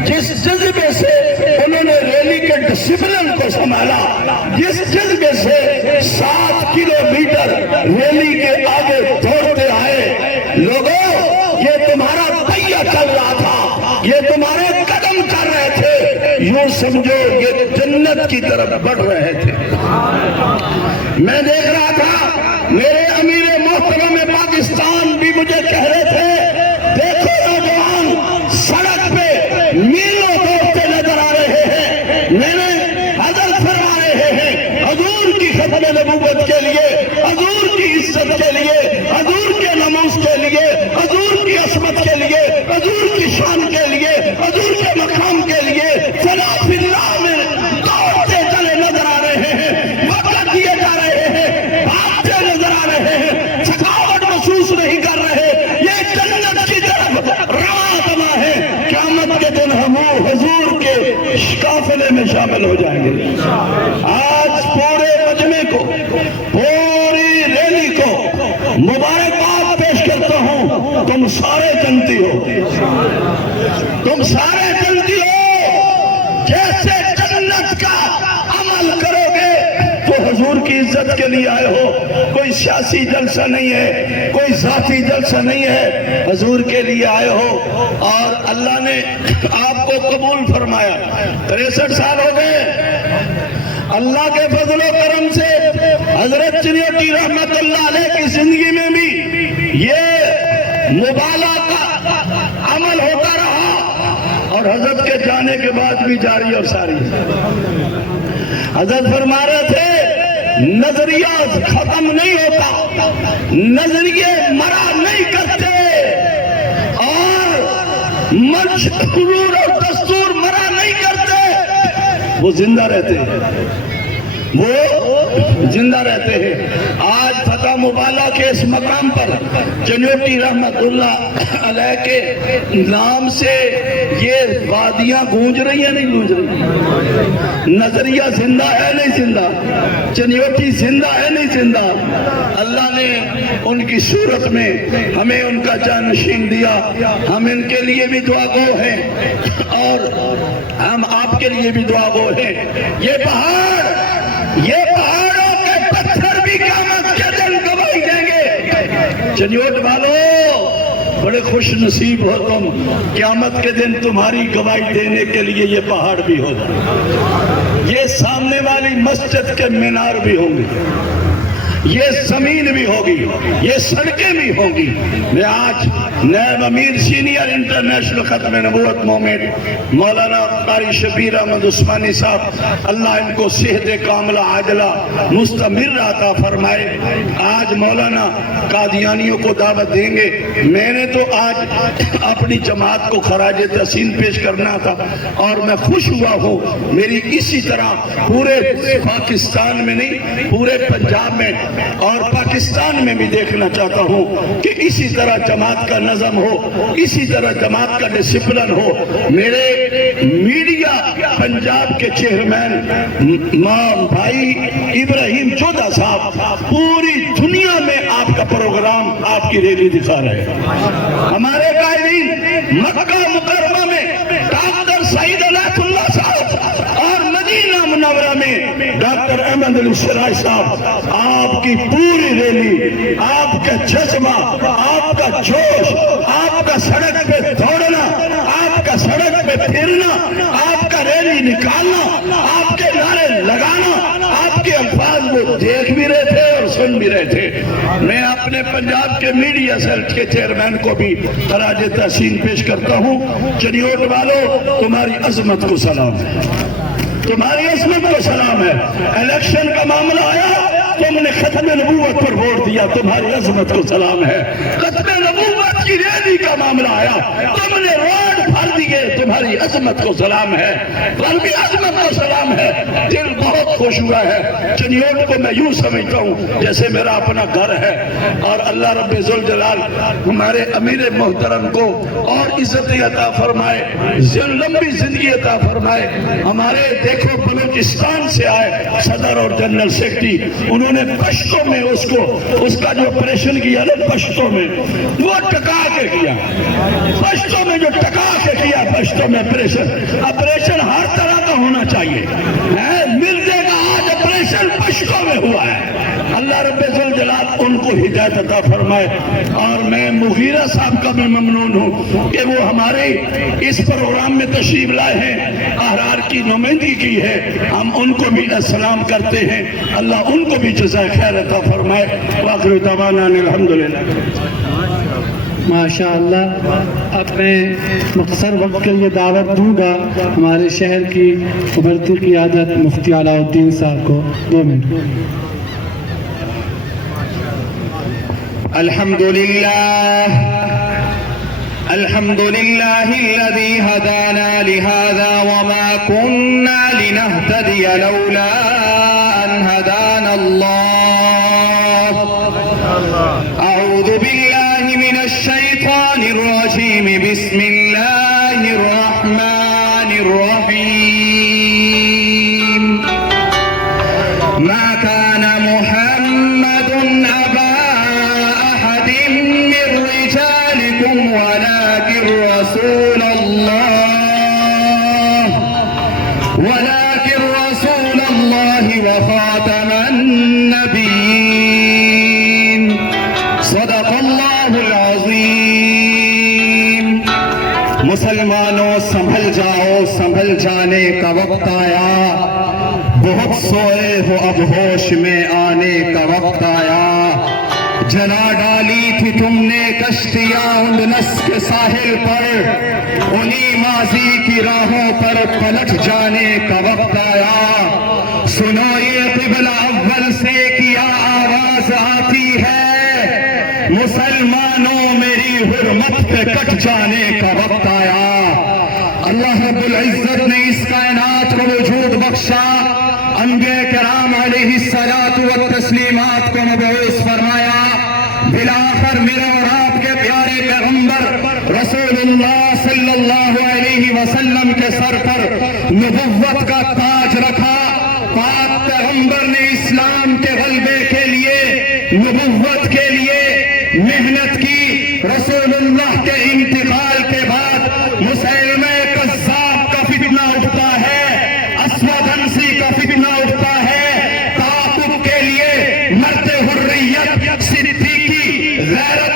جس جذبے سے انہوں نے ریلی کے ڈسپلن کو سنبھالا، جس جذبے سے 7 کلومیٹر ریلی کے آگے دوڑتے آئے۔ لوگوں، یہ تمہارا پہیہ چل رہا تھا، یہ تمہارے قدم کر رہے تھے، یوں سمجھو یہ جنت کی طرف بڑھ رہے تھے۔ میں دیکھ رہا تھا میرے امیر محترم پاکستان بھی مجھے کہہ رہے تھے، دیکھو نوجوان سڑک پہ میلوں دوڑتے نظر آ رہے ہیں۔ میں نے حضرت فرما رہے ہیں حضور کی ختم نبوت کے لیے، حضور کی عزت کے لیے، حضور کے ناموس کے لیے، حضور کی عصمت کے لیے، حضور کی شان کے لیے، حضور کے مقام کے لیے فلا فی اللہ میں دوڑتے چلے نظر آ رہے ہیں، وقت دیے جا رہے ہیں، بھاگتے نظر آ رہے ہیں، تھکاوٹ محسوس نہیں کر رہے۔ یہ جنت کی طرف رواں دما ہے، قیامت کے دن ہم حضور کے قافلے میں شامل ہو جائیں گے۔ آج پورے مجمع کو، پوری ریلی کو مبارکباد پیش کرتا ہوں۔ تم سارے جنتی ہو، تم سارے جنتی ہو، جیسے جنت کا عمل کرو گے تو حضور کی عزت کے لیے آئے ہو، کوئی سیاسی جلسہ نہیں ہے، کوئی ذاتی جلسہ نہیں ہے، حضور کے لیے آئے ہو، اور اللہ نے آپ کو قبول فرمایا۔ 63 سال ہو گئے، اللہ کے فضل و کرم سے حضرت چنیوٹی رحمت اللہ علیہ کی زندگی میں بھی یہ مبالغہ کا عمل ہوتا رہا، اور حضرت کے جانے کے بعد بھی جاری اور ساری۔ حضرت فرما رہے تھے نظریہ ختم نہیں ہوتا، نظریے مرا نہیں کرتے، اور منشور اور دستور مرا نہیں کرتے، وہ زندہ رہتے ہیں، وہ زندہ رہتے ہیں۔ آج فتح مبالغہ کے اس مقام پر چنیوٹی رحمت اللہ علیہ کے نام سے یہ وادیاں گونج رہی ہیں، نہیں گونج رہی؟ نظریہ زندہ ہے نہیں زندہ؟ چنیوٹی زندہ ہے نہیں زندہ؟ اللہ نے ان کی صورت میں ہمیں ان کا جانشین دیا، ہم ان کے لیے بھی دعا گو ہیں، اور ہم آپ کے لیے بھی دعا گو ہیں۔ یہ پہاڑوں کے پتھر بھی चनियोट वालों, बड़े खुश नसीब हो तुम, क़यामत के दिन तुम्हारी गवाही देने के लिए ये पहाड़ भी होगा, ये सामने वाली मस्जिद के मीनार भी होंगे, ये जमीन भी होगी, ये सड़कें भी होंगी। मैं आज नैब अमीर सीनियर इंटरनेशनल खत्म नबूवत मूवमेंट मौलाना कारी शबीर अहमद उस्मानी साहब, अल्लाह इनको सेहत कामला आजला मुस्तमिर अता फरमाए, आज मौलाना कादियानियों को दावत देंगे। मैंने तो आज अपनी जमात को खराज तहसीन पेश करना था और मैं खुश हुआ हूँ। मेरी इसी तरह पूरे पाकिस्तान में नहीं, पूरे पंजाब में और पाकिस्तान में भी देखना चाहता हूँ कि इसी तरह जमात का नज़म हो, इसी तरह जमात का डिसिप्लिन हो। मेरे मीडिया पंजाब के चेयरमैन भाई इब्राहिम चौधा साहब पूरी दुनिया में आपका प्रोग्राम, आपकी रैली दिखा रहे हैं। हमारे कायदीन मक्का मुकर्रमा में डॉक्टर सईद अलाउल्लाह साहब और मदीना मुनव्वरा में डॉक्टर अहमद अली शराई साहब, आपकी पूरी रैली, आपका जज्बा, आपका जोश, आपका सड़क पे दौड़ना, आपका सड़क पे फिरना, आपका रैली निकालना, आपके नारे लगाना, आपके अल्फाज वो देख भी रहे थे और सुन भी रहे थे। मैं अपने पंजाब के मीडिया सेल के चेयरमैन को भी खराज तहसीन पेश करता हूँ। चनियोट वालों, तुम्हारी अजमत को सलाम है, तुम्हारी अजमत को सलाम है। इलेक्शन का मामला आया, तुमने खत्म नबूवत पर वोट दिया, तुम्हारी अजमत को सलाम है। खत्म नबूवत की रैली का मामला आया, तुमने रोड भर दिए, तुम्हारी अजमत को सलाम है, कल्बी अजमत को सलाम है। दिल बहुत खुश हुआ है। चनियोट को मैं यूं समझता हूँ जैसे मेरा अपना घर है और अल्लाह रब्बे जुल जलाल हमारे अमीर मोहतरम को और इज्जत अता फरमाए, लंबी जिंदगी अता फरमाए। हमारे देखो बलूचिस्तान से आए सदर और जनरल सेक्रेटरी, उन्होंने पश्तो में उसका जो ऑपरेशन किया ना, पश्तो में वो टका के किया, पश्तो में जो टका के किया, पश्तो में ऑपरेशन हर तरह का होना चाहिए, मिर्जे का आज ऑपरेशन पश्तो में हुआ है। अल्लाह रब्बे जुल जलाल उनको हिदायत अता फरमाए। और मैं मुगीरा साहब का भी ममनून हूँ कि वो हमारे इस प्रोग्राम में तशरीफ लाए हैं, अहरार की नुमाइंदगी की है, हम उनको भी सलाम करते हैं। अल्लाह उनको भी जज़ाए खैर अता फरमाए। वाखिर दवाना अल्हम्दुलिल्लाह। माशाअल्लाह, अब मैं मुख्तसर वक्त के लिए दावत दूंगा हमारे शहर की उभरती क़ियादत मुफ्ती अलाउद्दीन साहब को। 2 मिनट। अल्हम्दुलिल्लाह अल्हम्दुलिल्लाहिल्लज़ी हदाना लिहाज़ा वमा कुन्ना लिनहतदिया लौला अन हदाना अल्लाह। अऊज़ु बिल्लाहि मिनश शैतानिर रजीम। बिस्मिल्लाहिर रहमानिर रहीम। मा काना मुहम्मदुन अबा ولكن رسول الله وخاتم النبيين صدق الله العظيم। मुसलमानों संभल जाओ, संभल जाने का वक्त आया, बहुत सोए हो अब होश में आने का वक्त आया। जला डाली थी तुमने कश्तियां उंदनस के साहिल पर, उन्हीं माजी की राहों पर पलट जाने का वक्त आया। सुनो ये क़िबला अव्वल से किया आवाज आती है, मुसलमानों मेरी हुर्मत पे कट जाने का वक्त आया। अल्लाह रब्बुल इज्जत ने इस कायनात को वजूद बख्शा, अंबिया किराम अलैहिस्सलातु व तस्लीमात को मबऊस फरमाया। बिलाखिर मेरे और आपके प्यारे पैगंबर रसूलुल्लाह सल्लल्लाहु अलैहि वसल्लम के सर पर नबुव्वत का ताज रखा। पाक पैगंबर ने इस्लाम के गलबे के लिए, नबुव्वत के लिए मेहनत की। रसूलुल्लाह के इंतकाल के बाद मुसैलमा कज़्ज़ाब का फितना उठता है, अस्वद अंसी का फितना उठता है। ताक़ुब के लिए मर्द हुर्रियत सिद्दीकी गैरत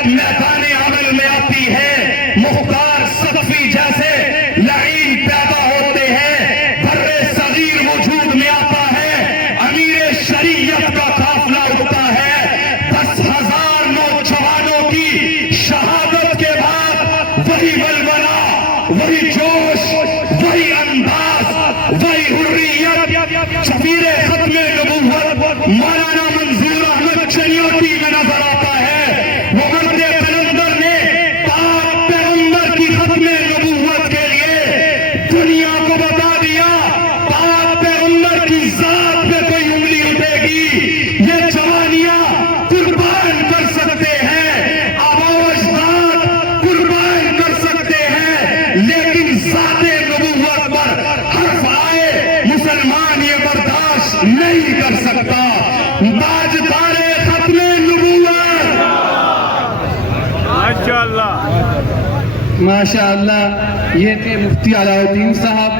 माशाअल्लाह ये थे मुफ्ती अलाउद्दीन साहब।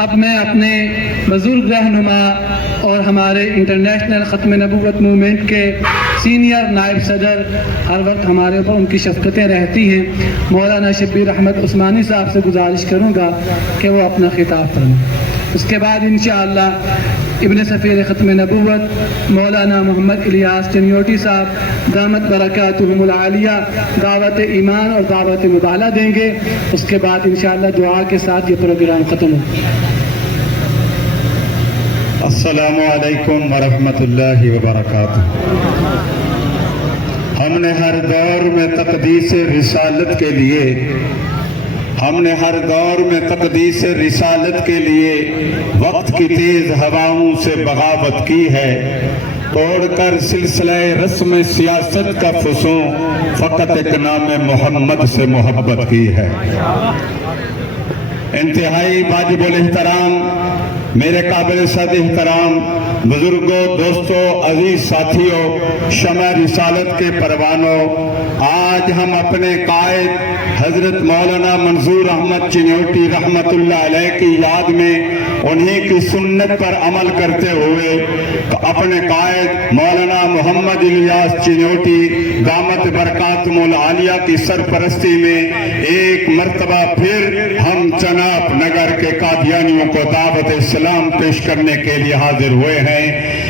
अब मैं अपने बुजुर्ग रहनुमा और हमारे इंटरनेशनल ख़त्म नबूवत मूवमेंट के सीनियर नायब सदर, हर वक्त हमारे ऊपर उनकी शफ़क़तें रहती हैं, मौलाना शब्बीर अहमद उस्मानी साहब से गुजारिश करूँगा कि वो अपना खिताब फरमाएं। उसके बाद इंशाअल्लाह इब्न सफ़ीर ख़त्म नबूवत मौलाना मोहम्मद इलियास चनियोटी साहब दामत बरकातुहुमुल आलिया दावत ईमान और दावत मुबाला देंगे। उसके बाद इंशाअल्लाह दुआ के साथ ये प्रोग्राम ख़त्म होगा। अस्सलामु अलैकुम वरहमतुल्लाहि वबरकातुहू। हमने हर दौर में तक़दीस रिसालत के लिए वक्त की तेज हवाओं से बगावत की है, तोड़कर सिलसिला रस्म सियासत का फसूं फ़कत एक नाम मोहम्मद से मोहब्बत की है। इंतहाई वाजिबुल एहतराम मेरे काबिल सद एहतराम बुजुर्गों, दोस्तों, अजीज साथियों, शमअ रिसालत के परवानों, आज हम अपने कायद हजरत मौलाना मंजूर अहमद चिन्योटी रहमतुल्लाह अलैह की याद में उन्हीं की सुन्नत पर अमल करते हुए अपने कायद मौलाना मोहम्मद इलियास चिन्योटी दामत बरकातुहुमुल आलिया की सरपरस्ती में एक मर्तबा फिर हम चनाब नगर के कादियानियों को दावत इस्लाम पेश करने के लिए हाजिर हुए हैं।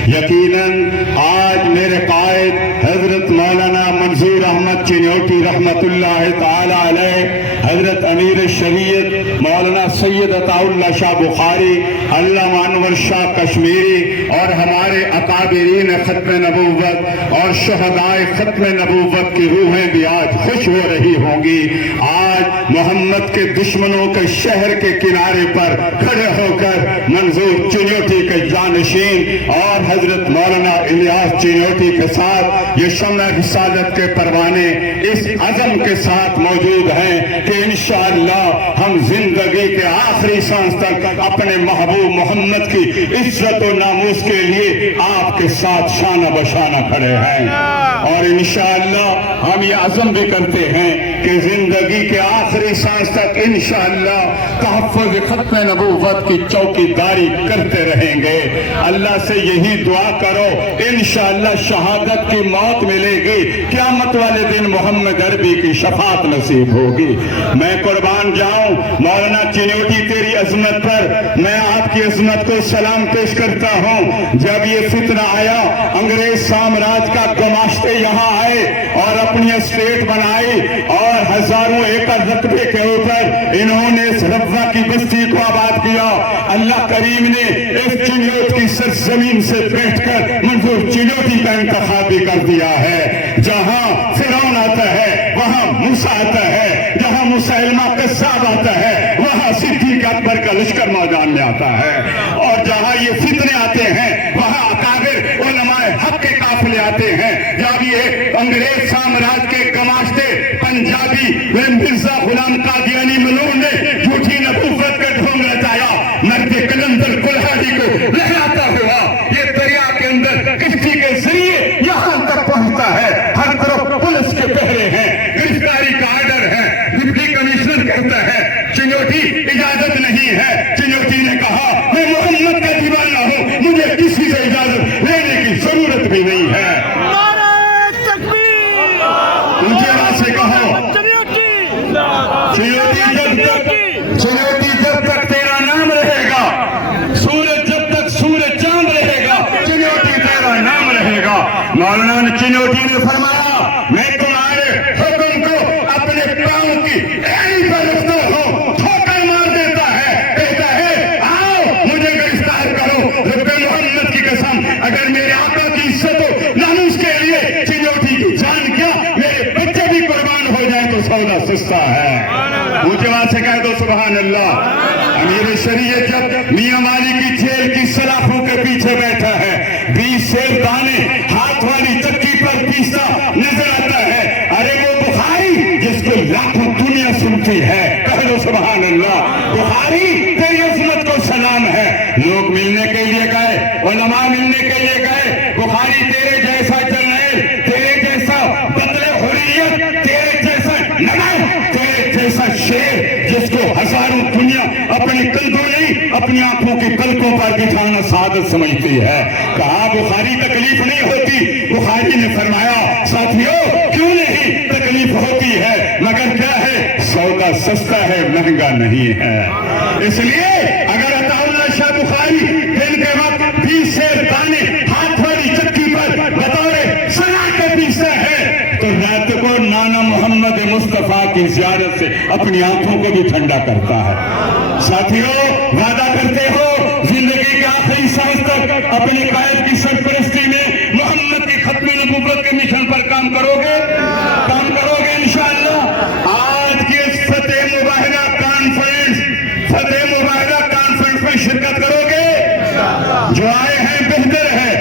यकीनन आज मेरे कायद हजरत मौलाना मंजूर अहमद चिन्योटी रहमतुल्लाह ताला अलैह, हजरत अमीर शरीयत मौलाना सैयद अताउल्लाह शाह बुखारी, अल्लामा अनवर शाह कश्मीरी और हमारे अकाबिरीन ख़त्म नबूवत और शहदाए ख़त्म नबूवत की रूहें भी आज खुश हो रही होंगी। आज मोहम्मद के दुश्मनों के शहर के किनारे पर खड़े होकर मंजूर चिन्योटी के जानशीन और हजरत मौलाना इलियास चिन्योटी के साथ ये शम्अ रिसालत के परवाने इस अज़म के साथ मौजूद हैं कि इंशाअल्लाह हम जिंदगी के आखिरी सांस तक अपने महबूब मोहम्मद की इज्जत और नामूस के लिए आपके साथ शाना बशाना खड़े हैं। और इंशाअल्लाह हम ये अज़म भी करते हैं कि जिंदगी के आखिरी सांस तक इंशाअल्लाह तहफ़्फ़ुज़ ख़त्म नबूवत की चौकीदारी करते रहेंगे। अल्लाह से यही दुआ करो, इंशाअल्लाह शहादत की मौत मिलेगी, क़यामत वाले दिन मोहम्मद अरबी की शफात नसीब होगी। मैं कुर्बान जाऊं मौलाना चिन्योटी तेरी अजमत पर, मैं आपकी अजमत को सलाम पेश करता हूं। जब ये फितना आया, अंग्रेज साम्राज्य का गमाश्ते यहाँ आए और अपनी स्टेट बनाई और हजारों एकड़ रकबे के ऊपर इन्होंने इस रब्वा की बस्ती को आबाद किया। अल्लाह करीम ने इस चिन्योट की सरजमीन से बैठकर मंजूर चिन्योटी का इंतखाब भी कर दिया है। जहां फिरौन आता है वहां मूसा आता है, जहां मुसैलमा कज़्ज़ाब आता है वहां सिद्दीक़ अकबर का लश्कर मैदान में आता है, और जहां ये फितने आते हैं वहां अकाबिर उलमाए हक के काफिले आते हैं। जब ये अंग्रेज साम्राज्य के गमाश्ते पंजाबी व मिर्जा गुलाम कादियानी मलून ने झूठी नबूवत का ढोंग रचाया, मर्द कलंदर कुल्हाड़ी को लहराता हुआ ये दरिया के अंदर किश्ती के जरिए यहाँ तक पहुंचता है। हर तरफ पुलिस के पहरे हैं, गिरफ्तारी का आर्डर है, डिप्टी कमिश्नर कहता है चिन्योटी इजाजत नहीं है। चिन्योटी ने कहा मैं मोहम्मद का दीवाना हूँ, मुझे किसी से इजाजत लेने की जरूरत भी नहीं है। ऊंची आवाज से कहो चिन्योटी जब तक तेरा नाम रहेगा, सूरज जब तक सूरज चांद रहेगा, चिन्योटी तेरा नाम रहेगा। मौलाना चिन्योटी ने फरमाया मैं तुम्हारे हुक्म को अपने पांव की एड़ी पर रखता हूं, ठोकर मार देता है, कहता है आओ मुझे गिरफ्तार करो। रब्बे मोहम्मद की कसम, अगर मेरे आका की इज्जत हो नामूस के लिए चिन्योटी की जान क्या मेरे बच्चे भी कुर्बान हो जाए तो सौदा सस्ता है। ऊंचे आवाज से कह दो सुभान अल्लाह। अमीर शरीयत जब मियां वाली की जेल की सलाखों के पीछे बैठा है, 20 शेर दाने हाथ वाली चक्की पर पीसता नजर आता है। अरे वो बुखारी जिसको लाखों दुनिया सुनती है, कह दो सुभान अल्लाह। बुखारी तेरी अज़मत को सलाम है। लोग मिलने के लिए गए, उलमा मिलने के लिए गए, बुखारी तेरे जैसा जर्नैल, तेरे जैसा बदले हुर्रियत, तेरे जैसा नमक, तेरे जैसा शेर जिसको हजारों दुनिया अपने कल्बों नहीं अपनी आंखों की पलकों पर बिठाना सादत समझती है। कहा बुखारी तकलीफ नहीं होती, बुखारी ने फरमाया साथियों क्यों नहीं तकलीफ होती है, मगर क्या है सौदा सस्ता है महंगा नहीं है। इसलिए अगर अताउल्लाह शाह बुखारी दिन के वक्त 20 शेर दाने हाथ वाली चक्की पर बतौर सना के पीसता है तो रात को नाना मोहम्मद मुस्तफा की ज़ियारत से अपनी आंखों को भी ठंडा करता है। साथियों वादा करते हो जिंदगी के आखिरी सांस तक अपने कायद की सरपरस्ती में मोहम्मद की खत्म नबूवत के मिशन पर काम करोगे इंशाअल्लाह। आज की इस फतेह मुबाहिरा कॉन्फ्रेंस में शिरकत करोगे। जो आए हैं बेहतर है,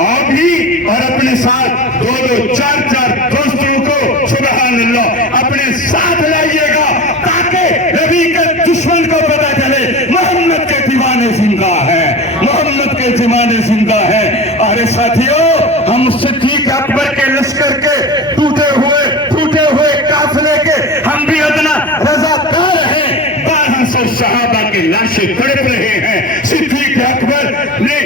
आप भी और अपने साथ 2-2, 4-4 दोस्तों को सुबहान अल्लाह अपने साथ लाइएगा ताकि नबी के दुश्मन को पता चले मोहम्मद के दीवाने जिंदा है, मोहम्मद के दीवाने जिंदा है। अरे साथियों हम सिद्दीक अकबर के लश्कर के टूटे हुए काफिले के हम भी अदना रजाकार हैं। 1200 सहाबा के लाशें तड़प रहे हैं। सिद्दीक अकबर ने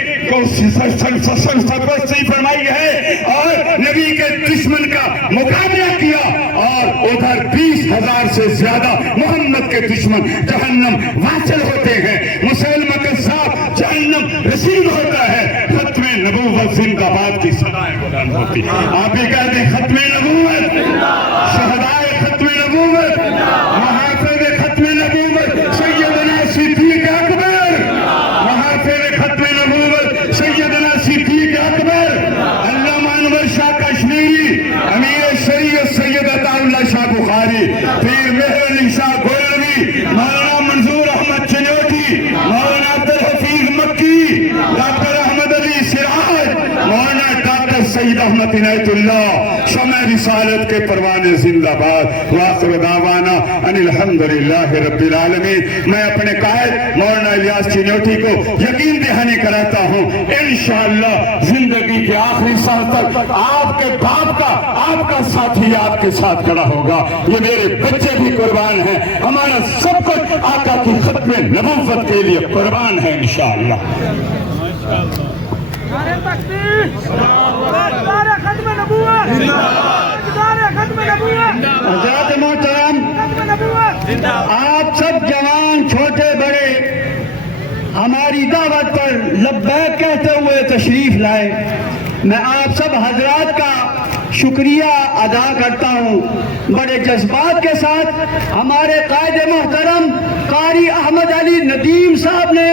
सरपरस्ती फरमाई है और नबी के दुश्मन का मुकाबला किया और उधर 20,000 से ज्यादा मोहम्मद के दुश्मन जहन्नम वासिल होते हैं। मुसलमा के साथ जहन्नम रसीद होता है। खत्मे नबूवत जिंदाबाद की सदाएं बुलंद होती। आप भी कहते हैं खत्मे नबूवत, शहदाए खत्मे नबूवत, महाफिज खत्मे नबूवत सैयदना सिद्दीक अकबर, महाफिज खत्मे नबूवत सैयदना सिद्दीक अकबर, अल्लामा अनवर शाह कश्मीरी, अमीर शरीयत सैयद अताउल्लाह शाह बुखारी, पीर मेहर अली शाह गोलवी, मौलाना मंजूर अहमद चिन्योटी, मौलाना अब्दुल हफीज मक्की, डॉक्टर अहमद अली सिराज, मौलाना डॉक्टर सईद अहमद इनायतुल्लाह, शमअ रिसालत के परवाने जिंदाबाद। वाखिर दावाना अनिल हम्दुलिल्लाहि रब्बिल आलमीन। मैं अपने कायद मौलाना इलियास चिन्योटी को यकीन दहानी कराता हूँ इंशाअल्लाह जिंदगी के आखिरी सांस तक आपके बाप का आपका साथी आपके साथ खड़ा होगा। ये मेरे बच्चे भी कुर्बान हैं, हमारा सब कुछ आका की खत्म नबूवत के लिए कुर्बान है इंशाअल्लाह। नारे तकबीर, नारे खत्म नबूवत, नारे खत्म नबूवत, हज़रत मोहतरम खत्म नबूवत। आप सब जवान छोटे बड़े हमारी दावत पर लब्बैक कहते हुए तशरीफ लाए। मैं आप सब हजरात का शुक्रिया अदा करता हूँ। बड़े जज्बात के साथ हमारे कायद मोहतरम कारी अहमद अली नदीम साहब ने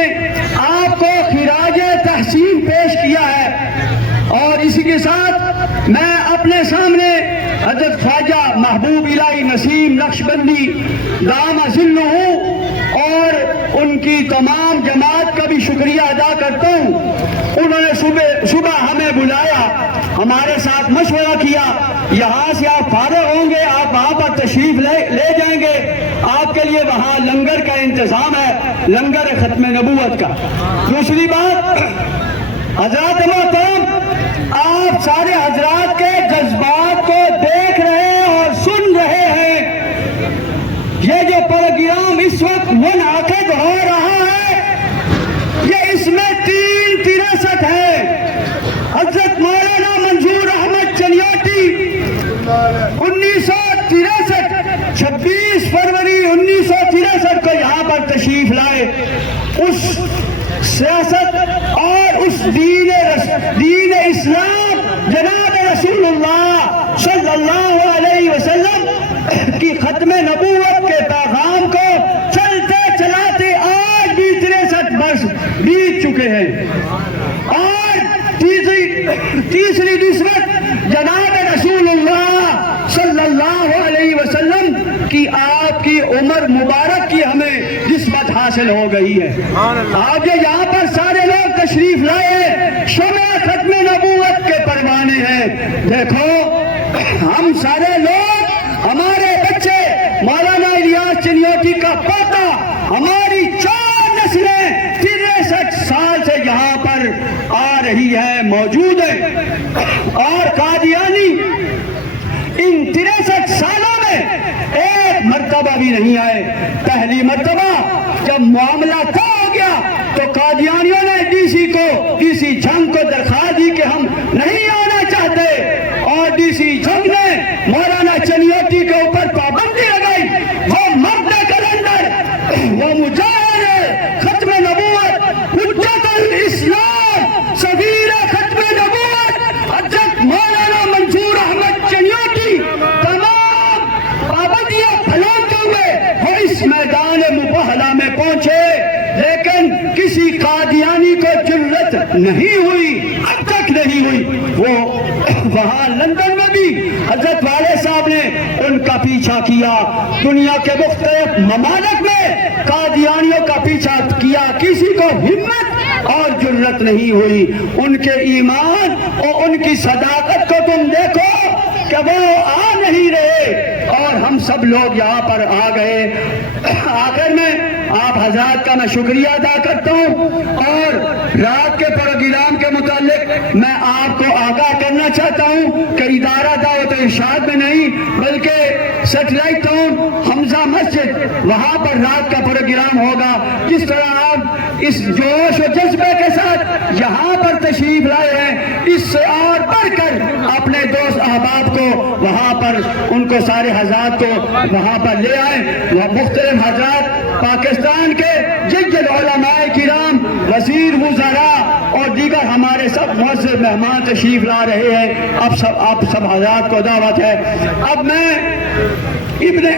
आपको खिराज तहसीन पेश किया है और इसी के साथ मैं अपने सामने हजरत ख्वाजा महबूब इलाही नसीम नक्शबंदी दाम अज़िल्लुहु और उनकी तमाम जमात का भी शुक्रिया अदा करता हूँ। उन्होंने सुबह हमें बुलाया, हमारे साथ मशवरा किया, यहाँ से आप फारिग होंगे आप वहाँ पर तशरीफ ले जाएंगे, आपके लिए वहाँ लंगर का इंतजाम है, लंगर खत्म नबूवत का। दूसरी बात हजरात मोहतरम आप सारे हजरात के जज्बात को देख रहे हैं और सुन रहे हैं। ये जो प्रोग्राम इस वक्त मुनअक़िद हो रहा है ये इसमें 363 है। हजरत मौलाना मंजूर अहमद चनियोटी 1963 26 फरवरी 1963 को यहाँ पर तशरीफ लाए। उस सियासत और उस दीन इस्लाम जनाब रसूलुल्लाह सल्लल्लाहु अलैहि वसल्लम की खत्म नबूवत के पैगाम को चलते चलाते आज भी 63 वर्ष बीत चुके हैं और तीसरी निस्बत जनाब रसूलुल्लाह सल्लल्लाहु अलैहि वसल्लम की आपकी उम्र मुबारक की हमें निस्बत हासिल हो गई है। आप जो यहाँ पर सारे लोग तशरीफ लाए शमअ खत्म नबूवत के परवाने हैं। देखो हम सारे लोग हमारे बच्चे मौलाना इलियास चिन्योटी का पोता हमारी 4 नस्लें 63 साल से यहाँ पर आ रही है मौजूद है और कादियानी इन 63 सालों में एक मर्तबा मर्तबा भी नहीं आए। पहली मर्तबा जब मामला तय हो गया तो कादियानियों ने डीसी जंग को दरखास्त दी कि हम नहीं आना चाहते, और डीसी जंग ने मौलाना चनियोटी के ऊपर पाबंदी लगाई। वो मर्द कलंदर, वो मुजाहिद खत्म नबूवत, हुज्जतुल इस्लाम, सफीर खत्म नबूवत हज़रत मौलाना मंसूर अहमद चनियोटी तमाम पाबंदियां फैलाते हुए वो इस मैदान मुबाहला में पहुंचे, लेकिन किसी कादियानी को जुर्रत नहीं हुई, अब तक नहीं हुई। वो वहां लंदन में भी हजरत वाले साहब ने उनका पीछा किया, दुनिया के मुख्तलिफ ममालिक में कादियानियों का पीछा किया, किसी को हिम्मत और जुर्रत नहीं हुई। उनके ईमान और उनकी सदाकत को तुम देखो कि वो आ नहीं रहे और हम सब लोग यहाँ पर आ गए। आखिर में आप हजरात का मैं शुक्रिया अदा करता हूँ, और रात के प्रोग्राम के मुतालिक मैं आपको आगाह करना चाहता हूँ कि इदारा दावत इरशाद में नहीं बल्कि सेटेलाइट टाउन हमजा मस्जिद, वहाँ पर रात का प्रोग्राम होगा। जिस तरह आप इस जोश और जज्बे के साथ यहाँ पर तशरीफ लाए हैं, इससे और बढ़कर अपने दोस्त अहबाब को वहाँ पर, उनको सारे हजरात को वहाँ पर ले आए। वह मुख्तलिफ हजरात पाकिस्तान के जिज्जल उलमाए किराम, वजीर वुज़रा और दीगर हमारे सब मुअज़्ज़ज़ मेहमान तशरीफ ला रहे हैं। अब सब आप सब हजरात को दावत है। अब मैं इब्ने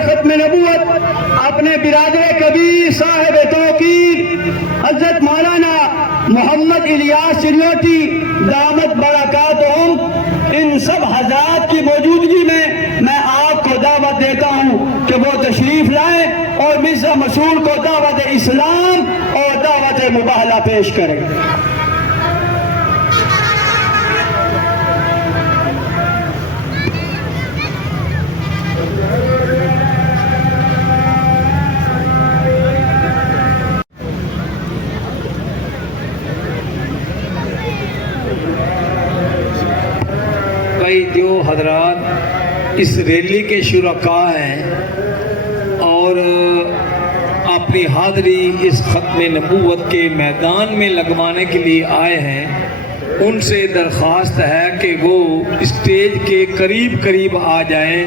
खत्म नबूवत अपने बिरादर कबीर साहिब तौकीर हजरत मौलाना मोहम्मद इलियास चिनियोटी दामत बरकातुहुम, इन सब हजरात की मौजूदगी में मैं आपको दावत देता हूँ कि वो तशरीफ लाएं और मिर्ज़ा मसूर को दावत इस्लाम और दावत मुबाहला पेश करें। जो हजरात इस रैली के शुरका हैं और अपनी हाज़री इस ख़त्म नबूवत के मैदान में लगवाने के लिए आए हैं, उनसे दरख्वास्त है कि वो स्टेज के करीब करीब आ जाएं,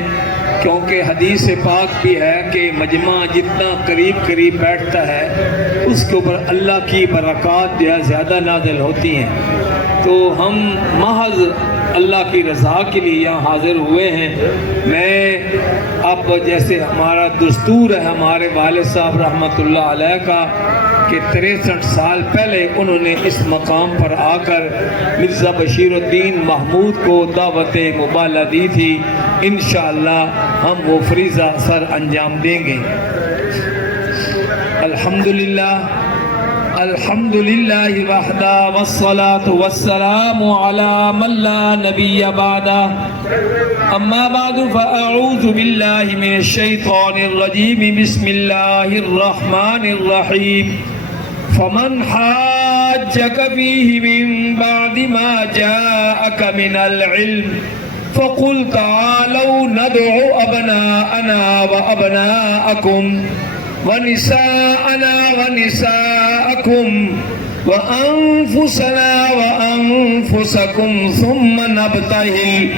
क्योंकि हदीस पाक भी है कि मजमा जितना करीब करीब बैठता है उसके ऊपर अल्लाह की बरक़ात ज़्यादा नाज़िल होती हैं। तो हम महज़ अल्लाह की रज़ा के लिए यहाँ हाज़िर हुए हैं। मैं अब जैसे हमारा दस्तूर है हमारे वालिद साहब रहमतुल्लाह अलैह का कि 63 साल पहले उन्होंने इस मकाम पर आकर मिर्ज़ा बशीरुद्दीन महमूद को दावत मुबाला दी थी। इंशाअल्लाह हम वो फरीज़ा सर अंजाम देंगे। अल्हम्दुलिल्लाह अल्हम्दुलिल्लाहि वहदा वस्सलातु वस्सलामु अला मन ला नबिय्य बादा, अम्मा बादु फअऊज़ु बिल्लाहि मिनश शैतानिर रजीम, बिस्मिल्लाहिर रहमानिर रहीम। फमन हाज्जक फीहि मिन बादि मा जाअक मिनल इल्म फकुल तआलौ नदउ अबनाअना व अबनाअकुम वनिसाअना वनिसाअकुम वअन्फुसना वअन्फुसकुम सुम्मा नब्तहिल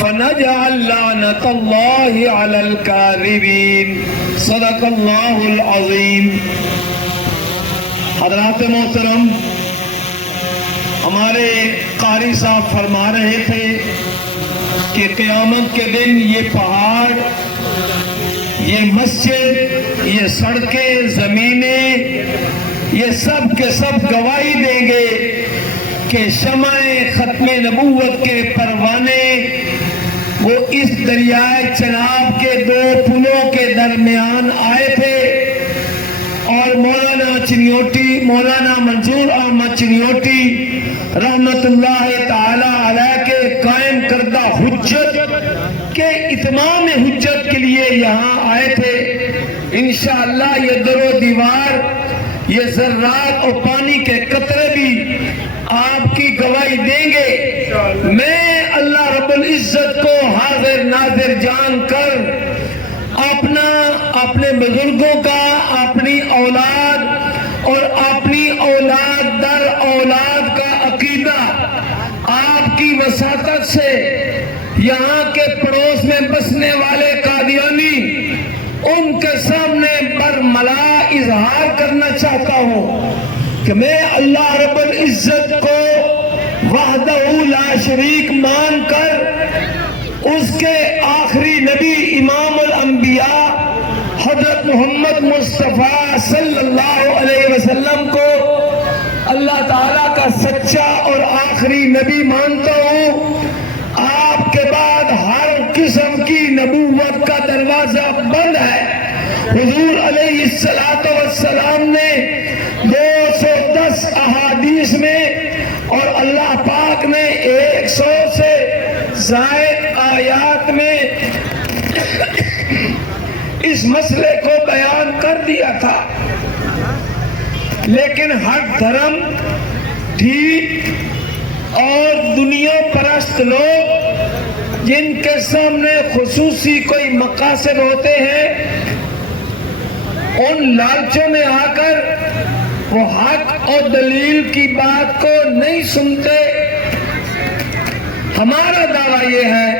फनजअल लअनतल्लाहि अलल काज़िबीन। सदक़ल्लाहुल अज़ीम। हज़रात मोहतरम, हमारे कारी साहब फरमा रहे थे कि क़यामत के दिन ये पहाड़, ये मस्जिद, ये सड़कें, ज़मीनें, ये सब के सब गवाही देंगे कि शमाए ख़त्म नबूवत के परवाने वो इस दरियाए चनाब के दो पुलों के दरमियान आए थे और मौलाना चिनियोटी, मौलाना मंसूर अहमद चिनियोटी रहमतुल्लाह ताला अलैह के कायम करदा हुज्जत के اتمام حجت کے لیے یہاں آئے تھے. انشاءاللہ یہ در و دیوار، یہ ذرات اور پانی کے قطرے بھی آپ کی گواہی دیں گے. میں اللہ رب العزت کو حاضر ناظر جان کر اپنے بزرگوں کا، اپنی اولاد اور اپنی اولاد در اولاد کا عقیدہ آپ کی وساطت سے یہاں کے پڑوس میں بسنے والے قادیانی ان کے سامنے برملا اظہار کرنا چاہتا ہوں کہ میں اللہ رب العزت کو وحدہ لا شریک مان کر اس کے آخری نبی امام الانبیاء حضرت محمد مصطفیٰ صلی اللہ علیہ وسلم کو اللہ تعالیٰ کا سچا اور آخری نبی مانتا ہوں. آپ کے بعد ہر قسم کی نبوت کا دروازہ بند ہے. حضور علیہ السلام نے 210 احادیث میں اور اللہ پاک نے 100 سے زائد آیات میں اس مسئلے کو بیان کر دیا تھا. لیکن ہر دھرم ٹھیک اور دنیا پرست لوگ جن کے سامنے خصوصی کوئی مقاصد ہوتے ہیں، ان لالچوں میں آ کر وہ حق اور دلیل کی بات کو نہیں سنتے. ہمارا دعویٰ یہ ہے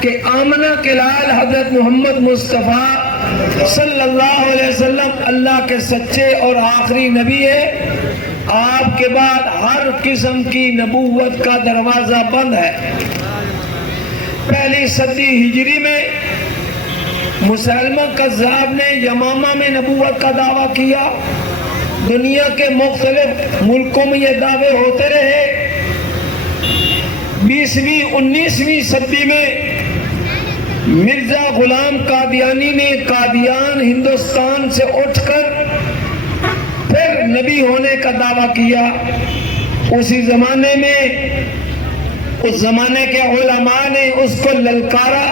کہ آمنہ کے لال حضرت محمد مصطفیٰ صلی اللہ علیہ وسلم اللہ کے سچے اور آخری نبی ہے. آپ کے بعد ہر قسم کی نبوت کا دروازہ بند ہے. پہلی صدی ہجری میں مسلمہ کذاب نے یمامہ میں نبوت کا دعویٰ کیا. دنیا کے مختلف ملکوں میں یہ دعوے ہوتے رہے. 20ویں 19ویں صدی میں مرزا غلام قادیانی نے قادیان ہندوستان سے اٹھ کر پھر نبی ہونے کا دعویٰ کیا. اسی زمانے میں اس زمانے کے علماء نے اس کو للکارا،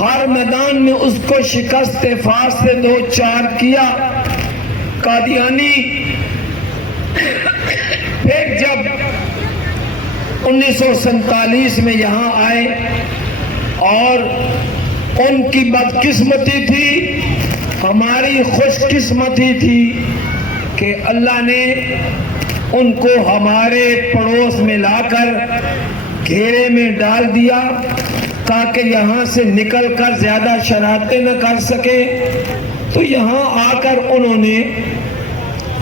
ہر میدان میں اس کو شکست فاس سے 2-4 کیا. قادیانی پھر جب 1947 میں یہاں آئے اور ان کی بدقسمتی تھی، ہماری خوش قسمتی تھی کہ اللہ نے ان کو ہمارے پڑوس میں لا کر گھیرے میں ڈال دیا تاکہ یہاں سے نکل کر زیادہ شرارتیں نہ کر سکے. تو یہاں آ کر انہوں نے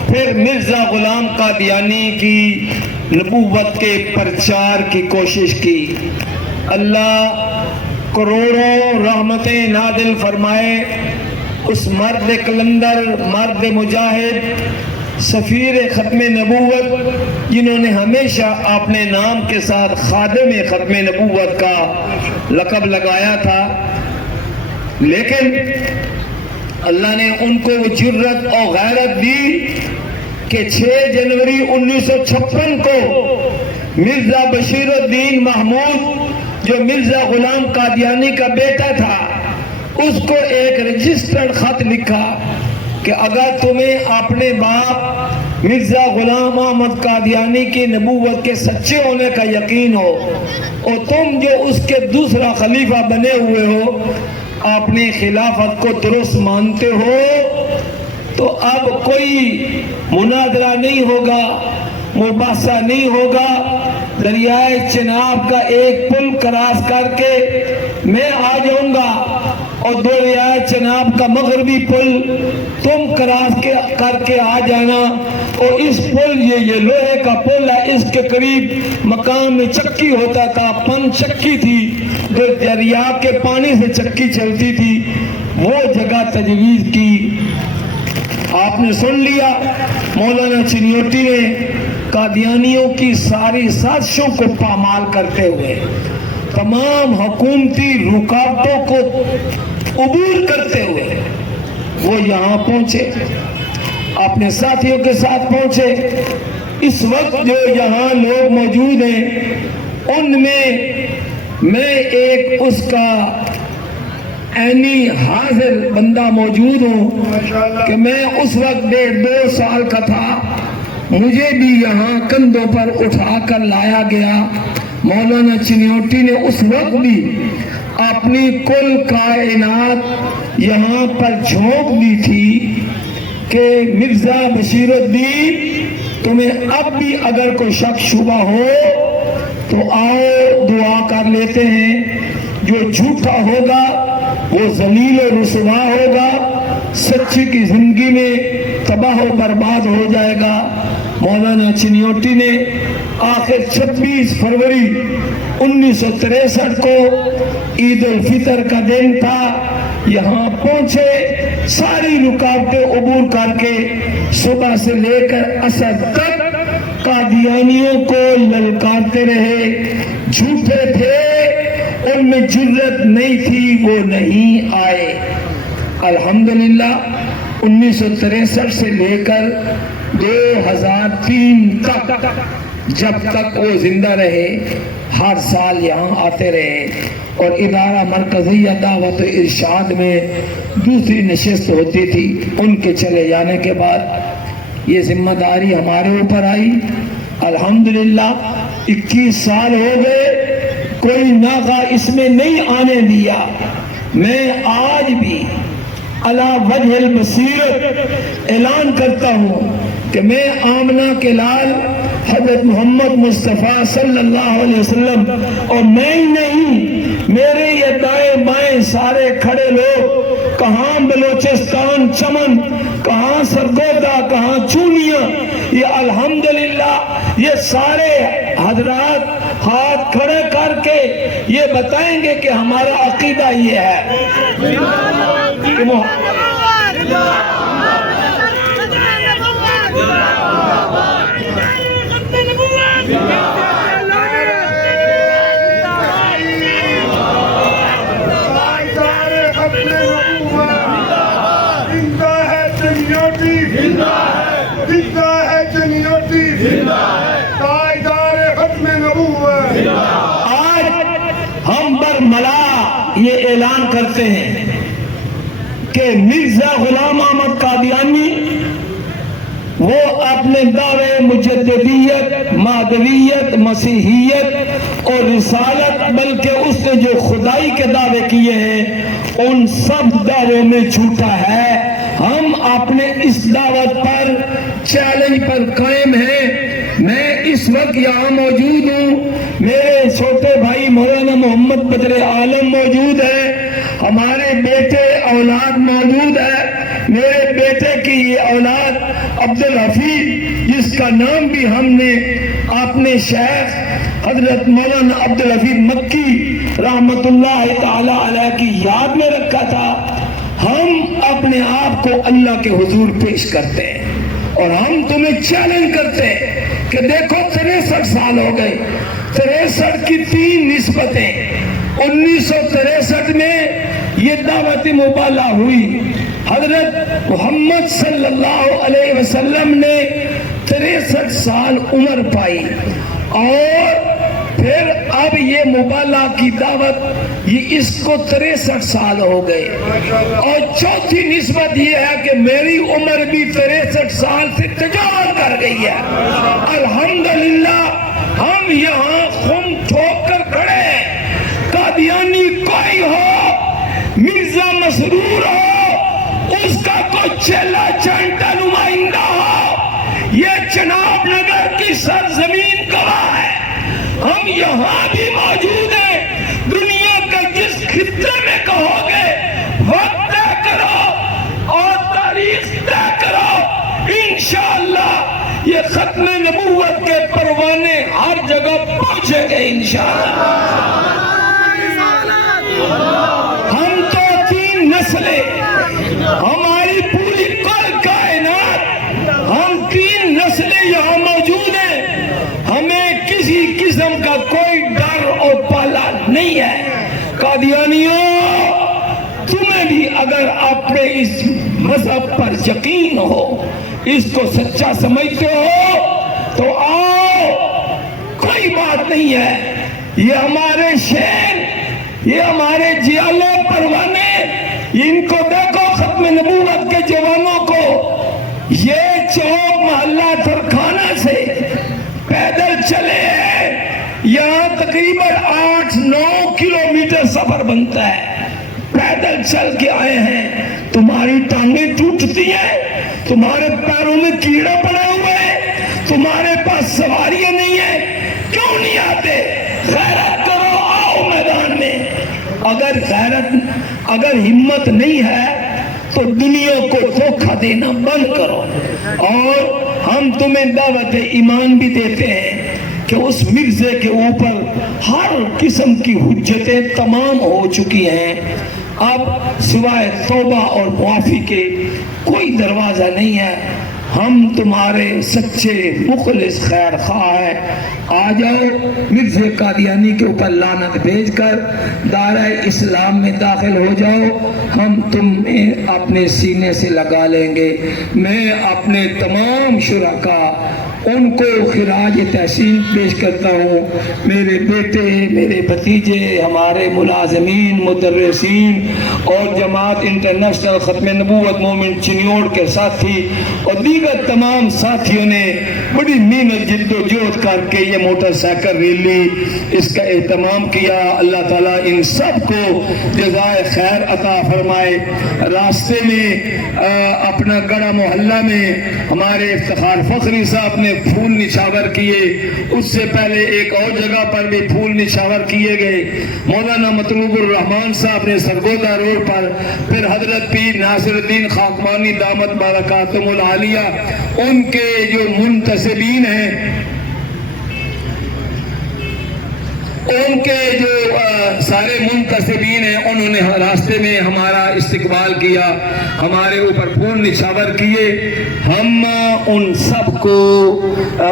پھر مرزا غلام قادیانی کی نبوت کے پرچار کی کوشش کی. اللہ کروڑوں رحمتیں نازل فرمائے اس مرد کلندر، مرد مجاہد، سفیر ختم نبوت، جنہوں نے ہمیشہ اپنے نام کے ساتھ خادم ختم نبوت کا لقب لگایا تھا. لیکن اللہ نے ان کو وہ جرت اور غیرت دی کہ 6 جنوری 1956 کو مرزا بشیر الدین محمود جو مرزا غلام قادیانی کا بیٹا تھا، اس کو ایک رجسٹرڈ خط لکھا کہ اگر تمہیں اپنے باپ مرزا غلام احمد قادیانی کی نبوت کے سچے ہونے کا یقین ہو اور تم جو اس کے دوسرا خلیفہ بنے ہوئے ہو اپنی خلافت کو درست مانتے ہو، تو اب کوئی مناظرہ نہیں ہوگا، مباحثہ نہیں ہوگا. دریائے چناب کا ایک پل کراس کر کے میں آ جاؤں گا اور دریائے چناب کا مغربی پل تم کراس کر کے آ جانا. اور اس پل یہ لوہے کا پل ہے، اس کے قریب مقام میں چکی ہوتا تھا، پن چکی تھی جو دریا کے پانی سے چکی چلتی تھی، وہ جگہ تجویز کی. آپ نے سن لیا مولانا چنیوٹی نے قادیانیوں کی ساری سازشوں کو پامال کرتے ہوئے، تمام حکومتی رکاوٹوں کو عبور کرتے ہوئے وہ یہاں پہنچے، اپنے ساتھیوں کے ساتھ پہنچے. اس وقت جو یہاں لوگ موجود ہیں ان میں ایک اس کا ऐनी हाजिर बंदा मौजूद हूँ कि मैं उस वक्त 1.5-2 साल का था, मुझे भी यहाँ कंधों पर उठा कर लाया गया। मौलाना चिन्योटी ने उस वक्त भी अपनी कुल कायनात यहाँ पर झोंक दी थी कि मिर्जा बशीरुद्दीन तुम्हें अब भी अगर कोई शक शुबा हो तो आओ दुआ कर लेते हैं। जो झूठा होगा वो जलील और रुसवा होगा, सच्ची की जिंदगी में तबाह और बर्बाद हो जाएगा। मौलाना चिन्योटी ने आखिर 26 फरवरी 1963 को ईद उल फितर का दिन था, यहाँ पहुंचे, सारी रुकावटें अबूर करके सुबह से लेकर असर तक कादियानियों को ललकारते रहे। झूठे थे, उनमें जुर्रत नहीं थी, वो नहीं आए। अल्हम्दुलिल्लाह 1963 से लेकर 2003 तक जब तक वो जिंदा रहे, हर साल यहाँ आते रहे और इदारा मरकज़िया दावत इरशाद में दूसरी नशिस्त होती थी। उनके चले जाने के बाद ये जिम्मेदारी हमारे ऊपर आई। अल्हम्दुलिल्लाह 21 साल हो गए, कोई नागा इसमें नहीं आने दिया। मैं आज भी अला वजहिल बसीरत ऐलान करता हूँ कि मैं आमना के लाल हज़रत मोहम्मद मुस्तफ़ा सल्लल्लाहु अलैहि वसल्लम और मैं ही नहीं, मेरे ये दाएं बाएं सारे खड़े लोग, कहाँ बलोचिस्तान चमन, कहाँ सरगोदा, कहाँ चूनिया, ये अल्हम्दुलिल्लाह ये सारे हजरात हाथ खड़े करके ये बताएंगे कि हमारा अकीदा ये है कि आज हम बरमला ये ऐलान करते हैं कि मिर्जा गुलाम अहमद कादियानी वो अपने दावे मुजद्दिदियत, मादवियत, मसीहियत और रिसालत, बल्कि उसने जो खुदाई के दावे किए हैं उन सब दावों में झूठा है। हम अपने इस दावत पर, चैलेंज पर कायम हैं। मैं इस वक्त यहाँ मौजूद हूँ, मेरे छोटे भाई मौलाना मोहम्मद बदर आलम मौजूद है, हमारे बेटे औलाद मौजूद है, मेरे बेटे की ये औलाद अब्दुल हफीज, जिसका नाम भी हमने अपने शेख हजरत मौलाना अब्दुल हफीज मक्की रहमतुल्लाह ताला अलैह की याद में रखा था। हम अपने आप को अल्लाह के हुजूर पेश करते हैं और हम तुम्हें चैलेंज करते हैं कि देखो 63 साल हो गए, 63 की 3 निस्बतें। 1963 में ये दावत मुबाला हुई, हजरत मोहम्मद सल्लल्लाहु अलैहि वसल्लम ने 63 साल उम्र पाई और फिर अब ये मुबाला की दावत ये इसको 63 साल हो गए और चौथी निस्बत ये है कि मेरी उम्र भी 63 साल से तजावुज़ कर गई है। अल्हम्दुलिल्लाह हम यहाँ खुम ठोक कर खड़े हैं। कादियानी कोई हो, मिर्जा मसरूर हो, उसका कोई चेला चंटा नुमाइंदा हो, ये चनाब नगर की सरजमीन गवाह है। हम यहाँ भी मौजूद हैं। दुनिया का जिस खित्ते में कहोगे वक्त तय करो और तारीख तय करो, इंशाअल्लाह ये खत्म नबूवत के परवाने हर जगह पहुंचेंगे इंशाअल्लाह। हम तो 3 नस्लें, हमारी पूरी कुल कायनात, हम 3 नस्लें यहाँ मौजूद हैं। हमें किसी किस्म का कोई डर और पाला नहीं है। कादियानियों, तुम्हें भी अगर अपने इस मजहब पर यकीन हो, इसको सच्चा समझते हो तो आओ, कोई बात नहीं है। ये हमारे शेर, ये हमारे जियाले परवाने इनको देखो खत्म नबूवत के जवानों को, ये चौक मोहल्ला तरखाना से पैदल चले हैं, यहाँ तकरीबन 8-9 किलोमीटर सफर बनता है, पैदल चल के आए हैं। तुम्हारी टांगें टूटती हैं, तुम्हारे पैरों में कीड़े पड़े हुए हैं, तुम्हारे पास सवारियां नहीं है, क्यों नहीं आते? गैरत करो, आओ मैदान में। अगर हिम्मत नहीं है तो दुनिया को धोखा देना बंद करो। और हम तुम्हें दावत ईमान भी देते हैं कि उस मिर्जे के ऊपर हर किस्म की हुज्जतें तमाम हो चुकी हैं, अब सिवाय तौबा और मुआफी के कोई दरवाजा नहीं है। हम तुम्हारे सच्चे मुखलिस खैर ख्वाह हैं। आ जाओ, मिर्ज़े कादियानी के ऊपर लानत भेजकर दायरा इस्लाम में दाखिल हो जाओ, हम तुम्हें अपने सीने से लगा लेंगे। मैं अपने तमाम शुरका उनको खिराज तहसीन पेश करता हूँ। मेरे बेटे, मेरे भतीजे, हमारे मुलाजमीन, मुदर्रिसीन और जमात इंटरनेशनल ख़त्म नबूवत मूवमेंट चिन्योड़ के साथी और दीगर तमाम साथियों ने बड़ी मेहनत जिद्दोजहद करके ये मोटरसाइकिल रैली इसका एहतमाम किया। अल्लाह ताला इन सब को जज़ाए खैर अता फरमाए। रास्ते में अपना गड़ा मोहल्ला में हमारे इफ्तिखार फखरी साहब ने फूल निछावर किए, उससे पहले एक और जगह पर भी फूल निछावर किए गए। मौलाना मतलूबुर रहमान साहब ने सरगोदा रोड पर, फिर हजरत पीर नासिरुद्दीन खाकमानी दामत बरकातुहुल आलिया उनके जो मुंतसिबीन हैं, उनके जो सारे मुंतसिबीन हैं, उन्होंने रास्ते में हमारा इस्तकबाल किया, हमारे ऊपर फूल निछावर किए। हम उन सब को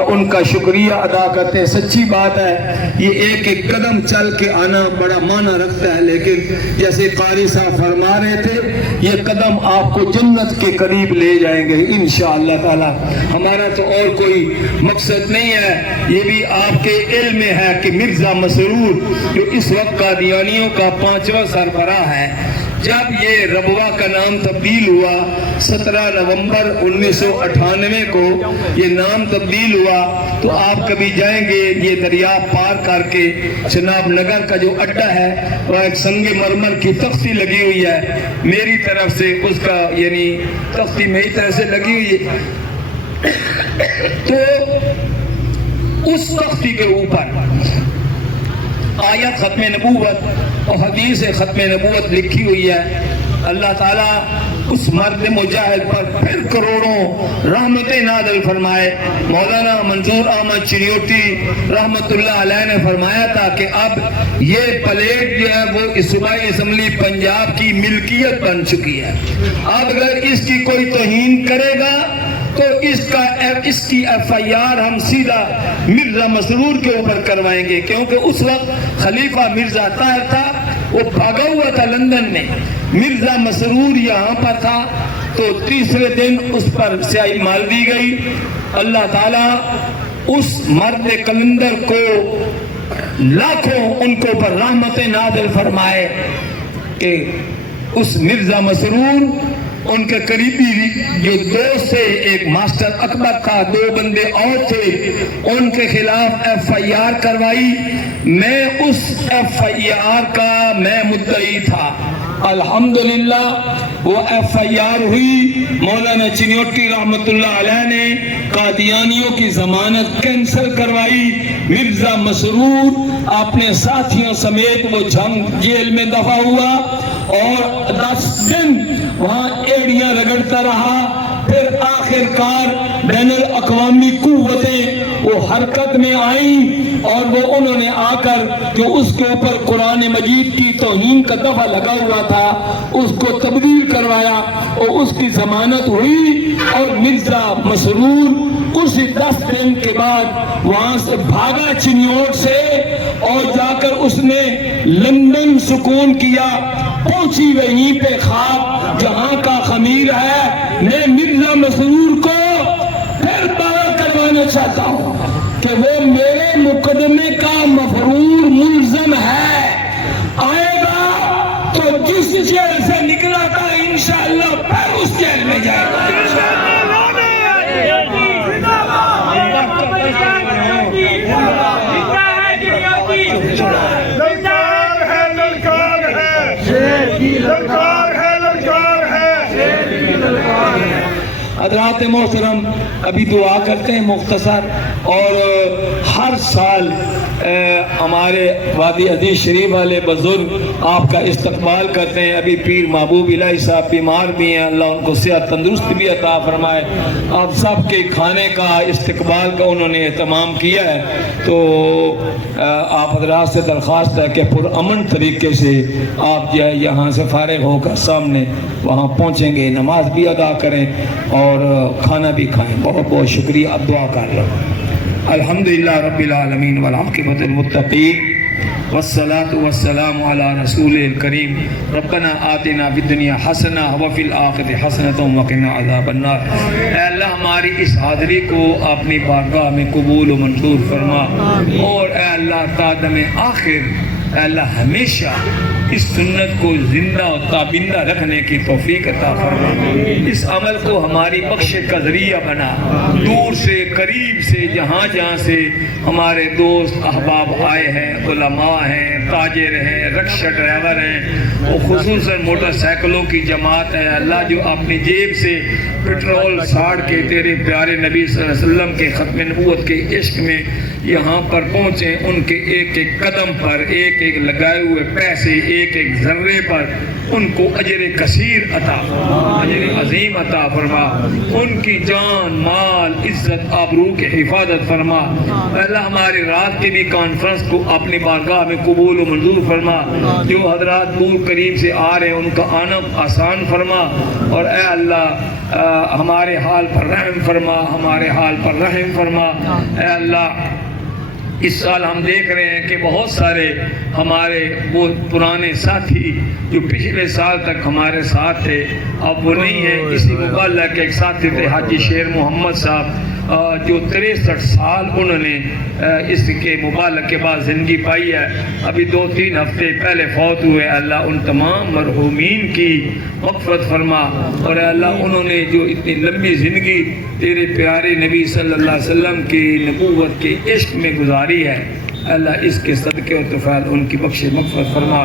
उनका शुक्रिया अदा करते हैं। सच्ची बात है, ये एक एक कदम चल के आना बड़ा माना रखता है, लेकिन जैसे कारी साहब फरमा रहे थे, ये कदम आपको जन्नत के करीब ले जाएंगे इंशाअल्लाह ताला। हमारा तो और कोई मकसद नहीं है, ये भी आपके इल्म में है कि मिर्जा मसरूर जो इस वक्त कादियानियों का 5वां सरबराह है, जब ये रबवा का नाम तब्दील हुआ 17 नवंबर 1998 को ये नाम तब्दील हुआ, तो आप कभी जाएंगे ये दरिया पार करके जनाब नगर का जो अड्डा है वह एक संगे मरमर की तख्ती लगी हुई है, मेरी तरफ से उसका यानी तख्ती मेरी तरफ से लगी हुई है। तो उस तख्ती के ऊपर आयत खत्म नबूवत और हदीस खत्म नबूवत लिखी हुई है। अल्लाह ताला उस मर्द मुजाहिद पर फिर करोड़ों रहमतें नाज़िल फरमाए। मौलाना मंजूर अहमद चिन्योटी रहमतुल्लाह अलैह ने फरमाया था कि अब ये प्लेट जो है वो सूबाई असम्बली पंजाब की मिल्कियत बन चुकी है। अब अगर इसकी कोई तौहीन करेगा तो इसकी FIR हम सीधा मिर्जा मसरूर के ऊपर करवाएंगे, क्योंकि उस वक्त खलीफा मिर्जा ताहिर था, वो भागा हुआ था लंदन में, मिर्जा मसरूर यहाँ पर था, तो तीसरे दिन उस पर स्याही मार दी गई। अल्लाह ताला उस मर्द कलंदर को लाखों उनको पर रहमतें नाज़िल फरमाए कि उस मिर्जा मसरूर उनके करीबी जो दोस्त थे, एक मास्टर अकबर था, 2 बंदे और थे, उनके खिलाफ FIR करवाई। मैं उस FIR का मैं मुद्दई था। अल्हम्दुलिल्लाह वो FIR हुई। मौलाना चिन्योटी रहमतुल्लाह अलैह ने कादियानियों की जमानत कैंसिल करवाई। मिर्जा मसरूर अपने साथियों समेत वो जंग जेल में दफा हुआ और 10 दिन वहाँ एड़ियां रगड़ता रहा। फिर आखिरकार बैनुल अक़वामी कुव्वतें वो हरकत में आई और वो उन्होंने आकर जो उसके ऊपर कुरान मजीद की तौहीन का दफा लगा हुआ था उसको तब्दील करवाया और उसकी जमानत हुई और मिर्जा मसरूर उसी 10 दिन के बाद वहां से भागा चिन्योट से और जाकर उसने लंदन सुकून किया। पहुंची वहीं पे ख्वाब जहां का खमीर है। मैं मिर्जा मसरूर को फिर दावा करवाना चाहता हूं कि वो मेरे मुकदमे का मफरूर मुल्ज़म है। आएगा तो जिस जेल से निकला था میں جائے گا۔ حضرات محترم ابھی دعا کرتے ہیں مختصر، اور ہر سال ہمارے وادی عزیز شریف والے بزرگ آپ کا استقبال کرتے ہیں۔ ابھی پیر محبوب الہی صاحب بیمار بھی ہیں، اللہ ان کو صحت تندرست بھی عطا فرمائے۔ آپ سب کے کھانے کا استقبال کا انہوں نے اہتمام کیا ہے، تو آپ حضرات سے درخواست ہے کہ پرامن طریقے سے آپ جو ہے یہاں سے فارغ ہو کر سامنے وہاں پہنچیں گے، نماز بھی ادا کریں اور کھانا بھی کھائیں۔ بہت بہت شکریہ، اب دعا کر رہا ہوں۔ الحمدللہ رب العالمین والعاقبۃ للمتقین والصلاة والسلام علی رسول الکریم ربنا آتنا فی الدنیا حسنہ وفی الآخرۃ حسنۃ وقنا عذاب النار۔ اے اللہ ہماری اس حاضری کو اپنی بارگاہ میں قبول و منظور فرما، اور اے اللہ تا دم آخر اے اللہ ہمیشہ اس سنت کو زندہ و تابندہ رکھنے کی توفیق عطا فرما۔ اس عمل کو ہماری بخش کا ذریعہ بنا، دور سے قریب سے جہاں جہاں سے ہمارے دوست احباب آئے ہیں، علماء ہیں، تاجر ہیں، رکشہ ڈرائیور ہیں، وہ خصوصاً موٹر سائیکلوں کی جماعت ہے، اللہ جو اپنی جیب سے پٹرول ساڑ کے تیرے پیارے نبی صلی اللہ علیہ وسلم کے ختم نبوت کے عشق میں یہاں پر پہنچے، ان کے ایک ایک قدم پر، ایک ایک لگائے ہوئے پیسے، ایک ایک ذرے پر ان کو اجر کثیر عطا فرما، اجر عظیم عطا فرما، ان کی جان مال عزت آبرو کی حفاظت فرما۔ اللہ ہماری رات کی بھی کانفرنس کو اپنی بارگاہ میں قبول و منظور فرما، جو حضرات دور قریب سے آ رہے ہیں ان کا آنا آسان فرما، اور اے اللہ ہمارے حال پر رحم فرما، ہمارے حال پر رحم فرما۔ اے اللہ اس سال ہم دیکھ رہے ہیں کہ بہت سارے ہمارے وہ پرانے ساتھی جو پچھلے سال تک ہمارے ساتھ تھے اب وہ نہیں ہیں۔ اسی مبلغ کے ایک ساتھی تھے حاجی شیر محمد صاحب، جو 63 سال انہوں نے اس کے مبالغ کے بعد زندگی پائی ہے، ابھی 2-3 ہفتے پہلے فوت ہوئے۔ اللہ ان تمام مرحومین کی مغفرت فرما، اور اللہ انہوں نے جو اتنی لمبی زندگی تیرے پیارے نبی صلی اللہ علیہ وسلم کی نبوت کے عشق میں گزاری ہے، اللہ اس کے صدقے و طفیل ان کی بخش مغفرت فرما۔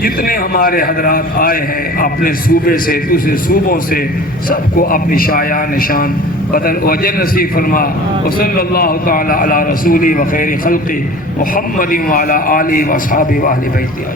جتنے ہمارے حضرات آئے ہیں اپنے صوبے سے دوسرے صوبوں سے، سب کو اپنی شایان نشان بدل و اجر نصیب فرما۔ وصلی اللہ تعالی علی رسولی و خیر خلقی محمد وعلی آلہ و اصحابہ و اہل بیتہ۔